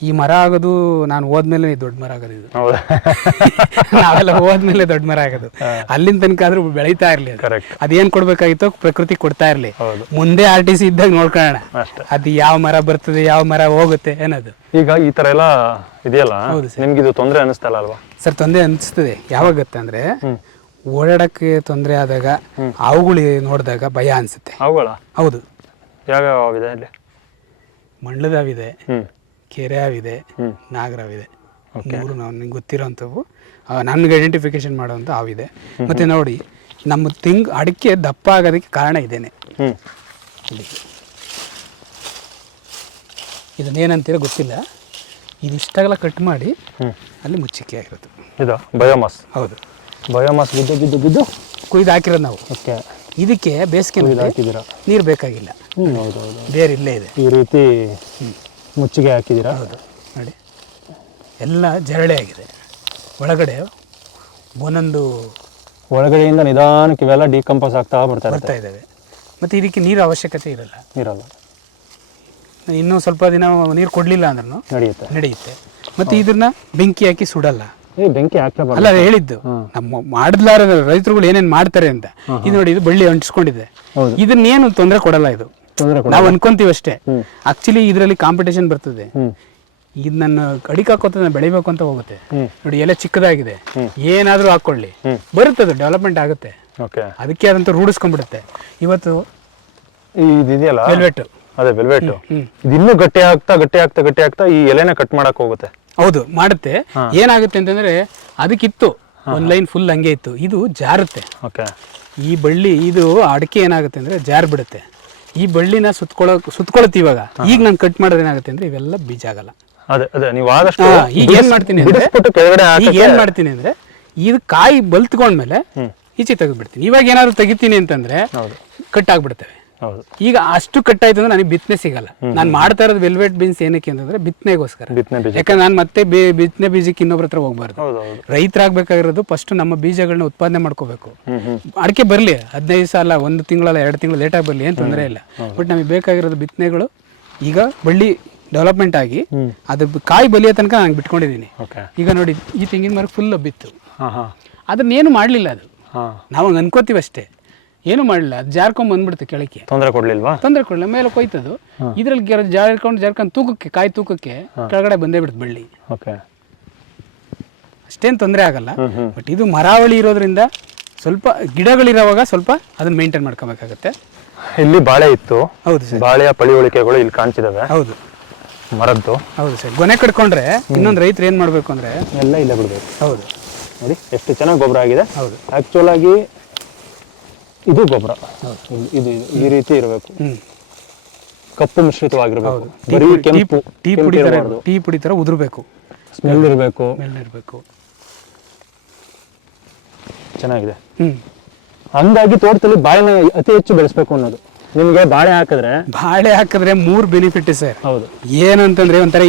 ಈ ಮರ ಆಗೋದು ನಾನು ಹೋದ್ಮೇಲೆ ದೊಡ್ಡ ಮರ ಆಗೋದು. ಇದು ನಾವೆಲ್ಲ ಹೋದ್ಮೇಲೆ ದೊಡ್ಡ ಮರ ಆಗೋದು. ಅಲ್ಲಿಂದ ತನಕ ಆದ್ರೂ ಬೆಳೀತಾ ಇರಲಿ. ಅದೇನು ಕೊಡ್ಬೇಕಾಗಿತ್ತೋ ಪ್ರಕೃತಿ ಕೊಡ್ತಾ ಇರಲಿ. ಮುಂದೆ RTC ಇದ್ದಾಗ ನೋಡ್ಕೊಳ್ಳೋಣ ಅದು ಯಾವ ಮರ ಬರ್ತದೆ, ಯಾವ ಮರ ಹೋಗುತ್ತೆ ಅನ್ನೋದು. ಈಗ ಈ ತರ ಎಲ್ಲ ಇದೆಯಲ್ಲ, ನಿಮ್ಗೆ ಇದು ತೊಂದರೆ ಅನಿಸ್ತಲ್ಲ ಅಲ್ವಾ ಸರ್? ತೊಂದರೆ ಅನಿಸ್ತದೆ. ಯಾವಾಗತ್ತೆ ಅಂದ್ರೆ ಓಡಾಡಕ್ಕೆ ತೊಂದರೆ ಆದಾಗ, ಅವುಗಳು ನೋಡಿದಾಗ ಭಯ ಅನ್ಸುತ್ತೆ. ಅವುಗಳ? ಹೌದು. ಯಾವ್ಯಾವಿದೆ ಅಲ್ಲಿ? ಮಂಡ್ಲದಾವಿದೆ, ಕೆರೆ ಹಾವಿದೆ, ನಾಗರಾವಿದೆ. ಮೂರು ನಿಮ್ಗೆ ಗೊತ್ತಿರೋಂಥವು, ನನ್ಗೆ ಐಡೆಂಟಿಫಿಕೇಶನ್ ಮಾಡೋವಂಥ ಹಾವಿದೆ. ಮತ್ತೆ ನೋಡಿ, ನಮ್ಮ ಅಡಿಕೆ ದಪ್ಪ ಆಗೋದಕ್ಕೆ ಕಾರಣ ಇದೇನೆ. ಇದನ್ನೇನಂತೀರ ಗೊತ್ತಿಲ್ಲ. ಇದಿಷ್ಟಾಗಲ್ಲ ಕಟ್ ಮಾಡಿ ಅಲ್ಲಿ ಮುಚ್ಚಿಕೆ ಆಗಿರೋದು. ಇದು ಬಯೋಮಾಸ್? ಹೌದು, ಬಯೋಮಾಸ್ ಬಿದ್ದು ಬಿದ್ದು ಬಿದ್ದು ಕುಯ್ದು ಹಾಕಿರೋದು ನಾವು. ಓಕೆ. ಇದಕ್ಕೆ ಬೇಸಿಗೆ ಹಾಕಿದ್ದೀರಾ? ನೀರು ಬೇಕಾಗಿಲ್ಲ. ಹೌದು ಹೌದು, ಬೇರೆ ಇಲ್ಲೇ ಇದೆ. ಈ ರೀತಿ ಮುಚ್ಚಿಗೆ ಹಾಕಿದ್ದೀರಾ? ಹೌದು. ನೋಡಿ, ಎಲ್ಲ ಜರಳೆ ಆಗಿದೆ. ಒಳಗಡೆ ಒಂದೊಂದು ಒಳಗಡೆಯಿಂದ ನಿಧಾನಕ್ಕೆ ಇವೆಲ್ಲ ಡಿಕಂಪೋಸ್ ಆಗ್ತಾ ಬರ್ತಾ ಇದ್ದಾವೆ. ಮತ್ತು ಇದಕ್ಕೆ ನೀರು ಅವಶ್ಯಕತೆ ಇರಲ್ಲ. ಇನ್ನೂ ಸ್ವಲ್ಪ ದಿನ ನೀರು ಕೊಡಲಿಲ್ಲ ಅಂದ್ರೂ ನಡೆಯುತ್ತೆ. ಮತ್ತು ಇದನ್ನ ಬೆಂಕಿ ಹಾಕಿ ಸುಡಲ್ಲ. ಬೆಂಕಿ ಹಾಕಲ್ಲ. ಅಲ್ಲ, ಹೇಳಿದ್ದು ನಮ್ಮ ಮಾಡಿದ್ಲಾರ ರೈತರುಗಳು ಏನೇನು ಮಾಡ್ತಾರೆ ಅಂತ. ಇದು ನೋಡಿ, ಇದು ಬಳ್ಳಿ ಅಂಟಿಸ್ಕೊಂಡಿದೆ. ಇದನ್ನೇನು ತೊಂದರೆ ಕೊಡಲ್ಲ. ಇದು ನಾವು ಅನ್ಕೊಂತೀವಿ ಅಷ್ಟೇ. ಆಕ್ಚುಲಿ ಇದರಲ್ಲಿ ಕಾಂಪಿಟೇಷನ್ ಬರ್ತದೆ. ಇದು ನನ್ನ ಅಡಿಕೆ ಹಾಕೋತ ಬೆಳಿಬೇಕು ಅಂತ ಹೋಗುತ್ತೆ. ನೋಡಿ, ಎಲೆ ಚಿಕ್ಕದಾಗಿದೆ, ಏನಾದ್ರೂ ಹಾಕೊಳ್ಳಿ ಬರುತ್ತದೆ, ಡೆವಲಪ್ಮೆಂಟ್ ಆಗುತ್ತೆ. ಅದಕ್ಕೆ ಅದಂತ ರೂಢಿಸ್ಕೊಂಡ್ಬಿಡುತ್ತೆ. ಇವತ್ತು ಇದೆಯಲ್ಲ ವೆಲ್ವೆಟ್, ಅದೇ ವೆಲ್ವೆಟ್, ಇದು ಇನ್ನೂ ಗಟ್ಟಿ ಆಗ್ತಾ ಈ ಎಲೆನ ಕಟ್ ಮಾಡಕ್ ಹೋಗುತ್ತೆ. ಹೌದು, ಮಾಡುತ್ತೆ. ಏನಾಗುತ್ತೆ ಅಂತಂದ್ರೆ, ಅದಕ್ಕಿತ್ತು ಒಂದ್ ಲೈನ್ ಫುಲ್ ಹಂಗೆ ಇತ್ತು, ಇದು ಜಾರುತ್ತೆ. ಈ ಬಳ್ಳಿ, ಇದು ಅಡಿಕೆ ಏನಾಗುತ್ತೆ ಅಂದ್ರೆ ಜಾರ್ ಬಿಡುತ್ತೆ. ಈ ಬಳ್ಳಿನ ಸುತ್ಕೊಳತ್ತಿ. ಇವಾಗ ಈಗ ನಾನು ಕಟ್ ಮಾಡೋದು ಏನಾಗುತ್ತೆ ಅಂದ್ರೆ, ಇವೆಲ್ಲ ಬೀಜ ಆಗಲ್ಲ. ನೀವು ಆದಷ್ಟು ಈಗ ಏನ್ ಮಾಡ್ತೀನಿ ಅಂದ್ರೆ, ಇದು ಕಾಯಿ ಬಲ್ತ್ಕೊಂಡ್ಮೇಲೆ ಈಚೆ ತೆಗೆದ್ಬಿಡ್ತೀನಿ. ಇವಾಗ ಏನಾದ್ರು ತೆಗಿತೀನಿ ಅಂತಂದ್ರೆ ಕಟ್ ಆಗ್ಬಿಡ್ತೇವೆ. ಈಗ ಅಷ್ಟು ಕಟ್ಟಾಯ್ತು ಅಂದ್ರೆ ನನಗೆ ಬಿತ್ತನೆ ಸಿಗಲ್ಲ. ನಾನು ಮಾಡ್ತಾ ಇರೋದು ವೆಲ್ವೆಟ್ ಬೀನ್ಸ್ ಏನಕ್ಕೆ ಅಂತಂದ್ರೆ ಬಿತ್ತನೆಗೋಸ್ಕರ. ಯಾಕಂದ್ರೆ ನಾನು ಮತ್ತೆ ಬಿತ್ತನೆ ಬೀಜಕ್ಕೆ ಇನ್ನೊಬ್ರ ಹತ್ರ ಹೋಗ್ಬಾರ್ದು. ರೈತರಾಗಬೇಕಾಗಿರೋದು ಫಸ್ಟ್ ನಮ್ಮ ಬೀಜಗಳನ್ನ ಉತ್ಪಾದನೆ ಮಾಡ್ಕೋಬೇಕು. ಅಡಿಕೆ ಬರ್ಲಿ 15 ಸಾಲ, 1 ತಿಂಗಳಲ್ಲ 2 ತಿಂಗಳು ಲೇಟಾಗಿ ಬರ್ಲಿ, ಏನು ತೊಂದರೆ ಇಲ್ಲ. ಬಟ್ ನಮಗೆ ಬೇಕಾಗಿರೋದು ಬಿತ್ತನೆಗಳು. ಈಗ ಬಳ್ಳಿ ಡೆವಲಪ್ಮೆಂಟ್ ಆಗಿ ಅದು ಕಾಯಿ ಬಲಿಯೋ ತನಕ ನಾನು ಬಿಟ್ಕೊಂಡಿದ್ದೀನಿ. ಈಗ ನೋಡಿ, ಈ ತೆಂಗಿನ ಮರ ಫುಲ್ ಬಿತ್ತು, ಅದನ್ನೇನು ಮಾಡಲಿಲ್ಲ. ಅದು ನಾವು ಹಂಗೆ ಅನ್ಕೋತೀವಿ ಅಷ್ಟೇ, ಏನು ಮಾಡಲಿಲ್ಲ. ಅದು ಜಾರ್ಕೊಂಡ್ ಬಂದ್ಬಿಡುತ್ತೆ ಕೆಳಕ್ಕೆ. ತೊಂದರೆ ಕೊಡಲಿಲ್ಲ. ಮೇಲೆ ಕೊಯ್ತದು. ಇದ್ರಲ್ಲಿ ಜಾರ್ಕೊಂಡು ತೂಕಕ್ಕೆ, ಕಾಯಿ ತೂಕಕ್ಕೆ ಕೆಳಗಡೆ ಬಂದೇ ಬಿಡುತ್ತೆ ಬಳ್ಳಿ. ಅಷ್ಟೇನು ತೊಂದರೆ ಆಗಲ್ಲ. ಬಟ್ ಇದು ಮರಾವಳಿ ಇರೋದ್ರಿಂದ ಸ್ವಲ್ಪ ಗಿಡಗಳಿರೋವಾಗ ಸ್ವಲ್ಪ ಅದನ್ನ ಮೇಂಟೈನ್ ಮಾಡ್ಕೋಬೇಕಾಗತ್ತೆ. ಇಲ್ಲಿ ಬಾಳೆ ಇತ್ತು. ಹೌದು ಸರ್, ಬಾಳೆಯ ಪಳಿಯುಳಿಕೆಗಳು ಇಲ್ಲಿ ಕಾಣಿಸಿದಾವೆ. ಹೌದು, ಮರದ್ದು. ಹೌದು ಸರ್. ಗೊನೆ ಕಟ್ಕೊಂಡ್ರೆ ಇನ್ನೊಂದು ರೈತರು ಏನ್ ಮಾಡ್ಬೇಕು ಅಂದ್ರೆ ಎಲ್ಲ ಇಲ್ಲೇ ಬಿಡ್ಬೇಕು. ಹೌದು, ನೋಡಿ ಎಷ್ಟು ಚೆನ್ನಾಗಿ ಗೊಬ್ಬರ ಆಗಿದೆ. ಹೌದು, ಆಕ್ಚುಲ್ ಆಗಿ ಇದು ಗೊಬ್ಬರ ಇದು ಈ ರೀತಿ ಇರಬೇಕು. ಕಪ್ಪು ಮಿಶ್ರಿತವಾಗಿರ್ಬೇಕು. ಬರೀ ಕೆಂಪು, ಟೀ ಪುಡಿ ತರ ಉದುರ್ಬೇಕು, ಸ್ಮೆಲ್ ಇರಬೇಕು. ಚೆನ್ನಾಗಿದೆ. ಹಂಗಾಗಿ ತೋಟದಲ್ಲಿ ಬಾಳೆನ ಅತಿ ಹೆಚ್ಚು ಬೆಳೆಸ್ಬೇಕು ಅನ್ನೋದು. ನಿಮ್ಗೆ ಬಾಳೆ ಹಾಕಿದ್ರೆ 3 ಬೆನಿಫಿಟ್ ಸರ್. ಹೌದು. ಏನಂತಂದ್ರೆ ಒಂಥರ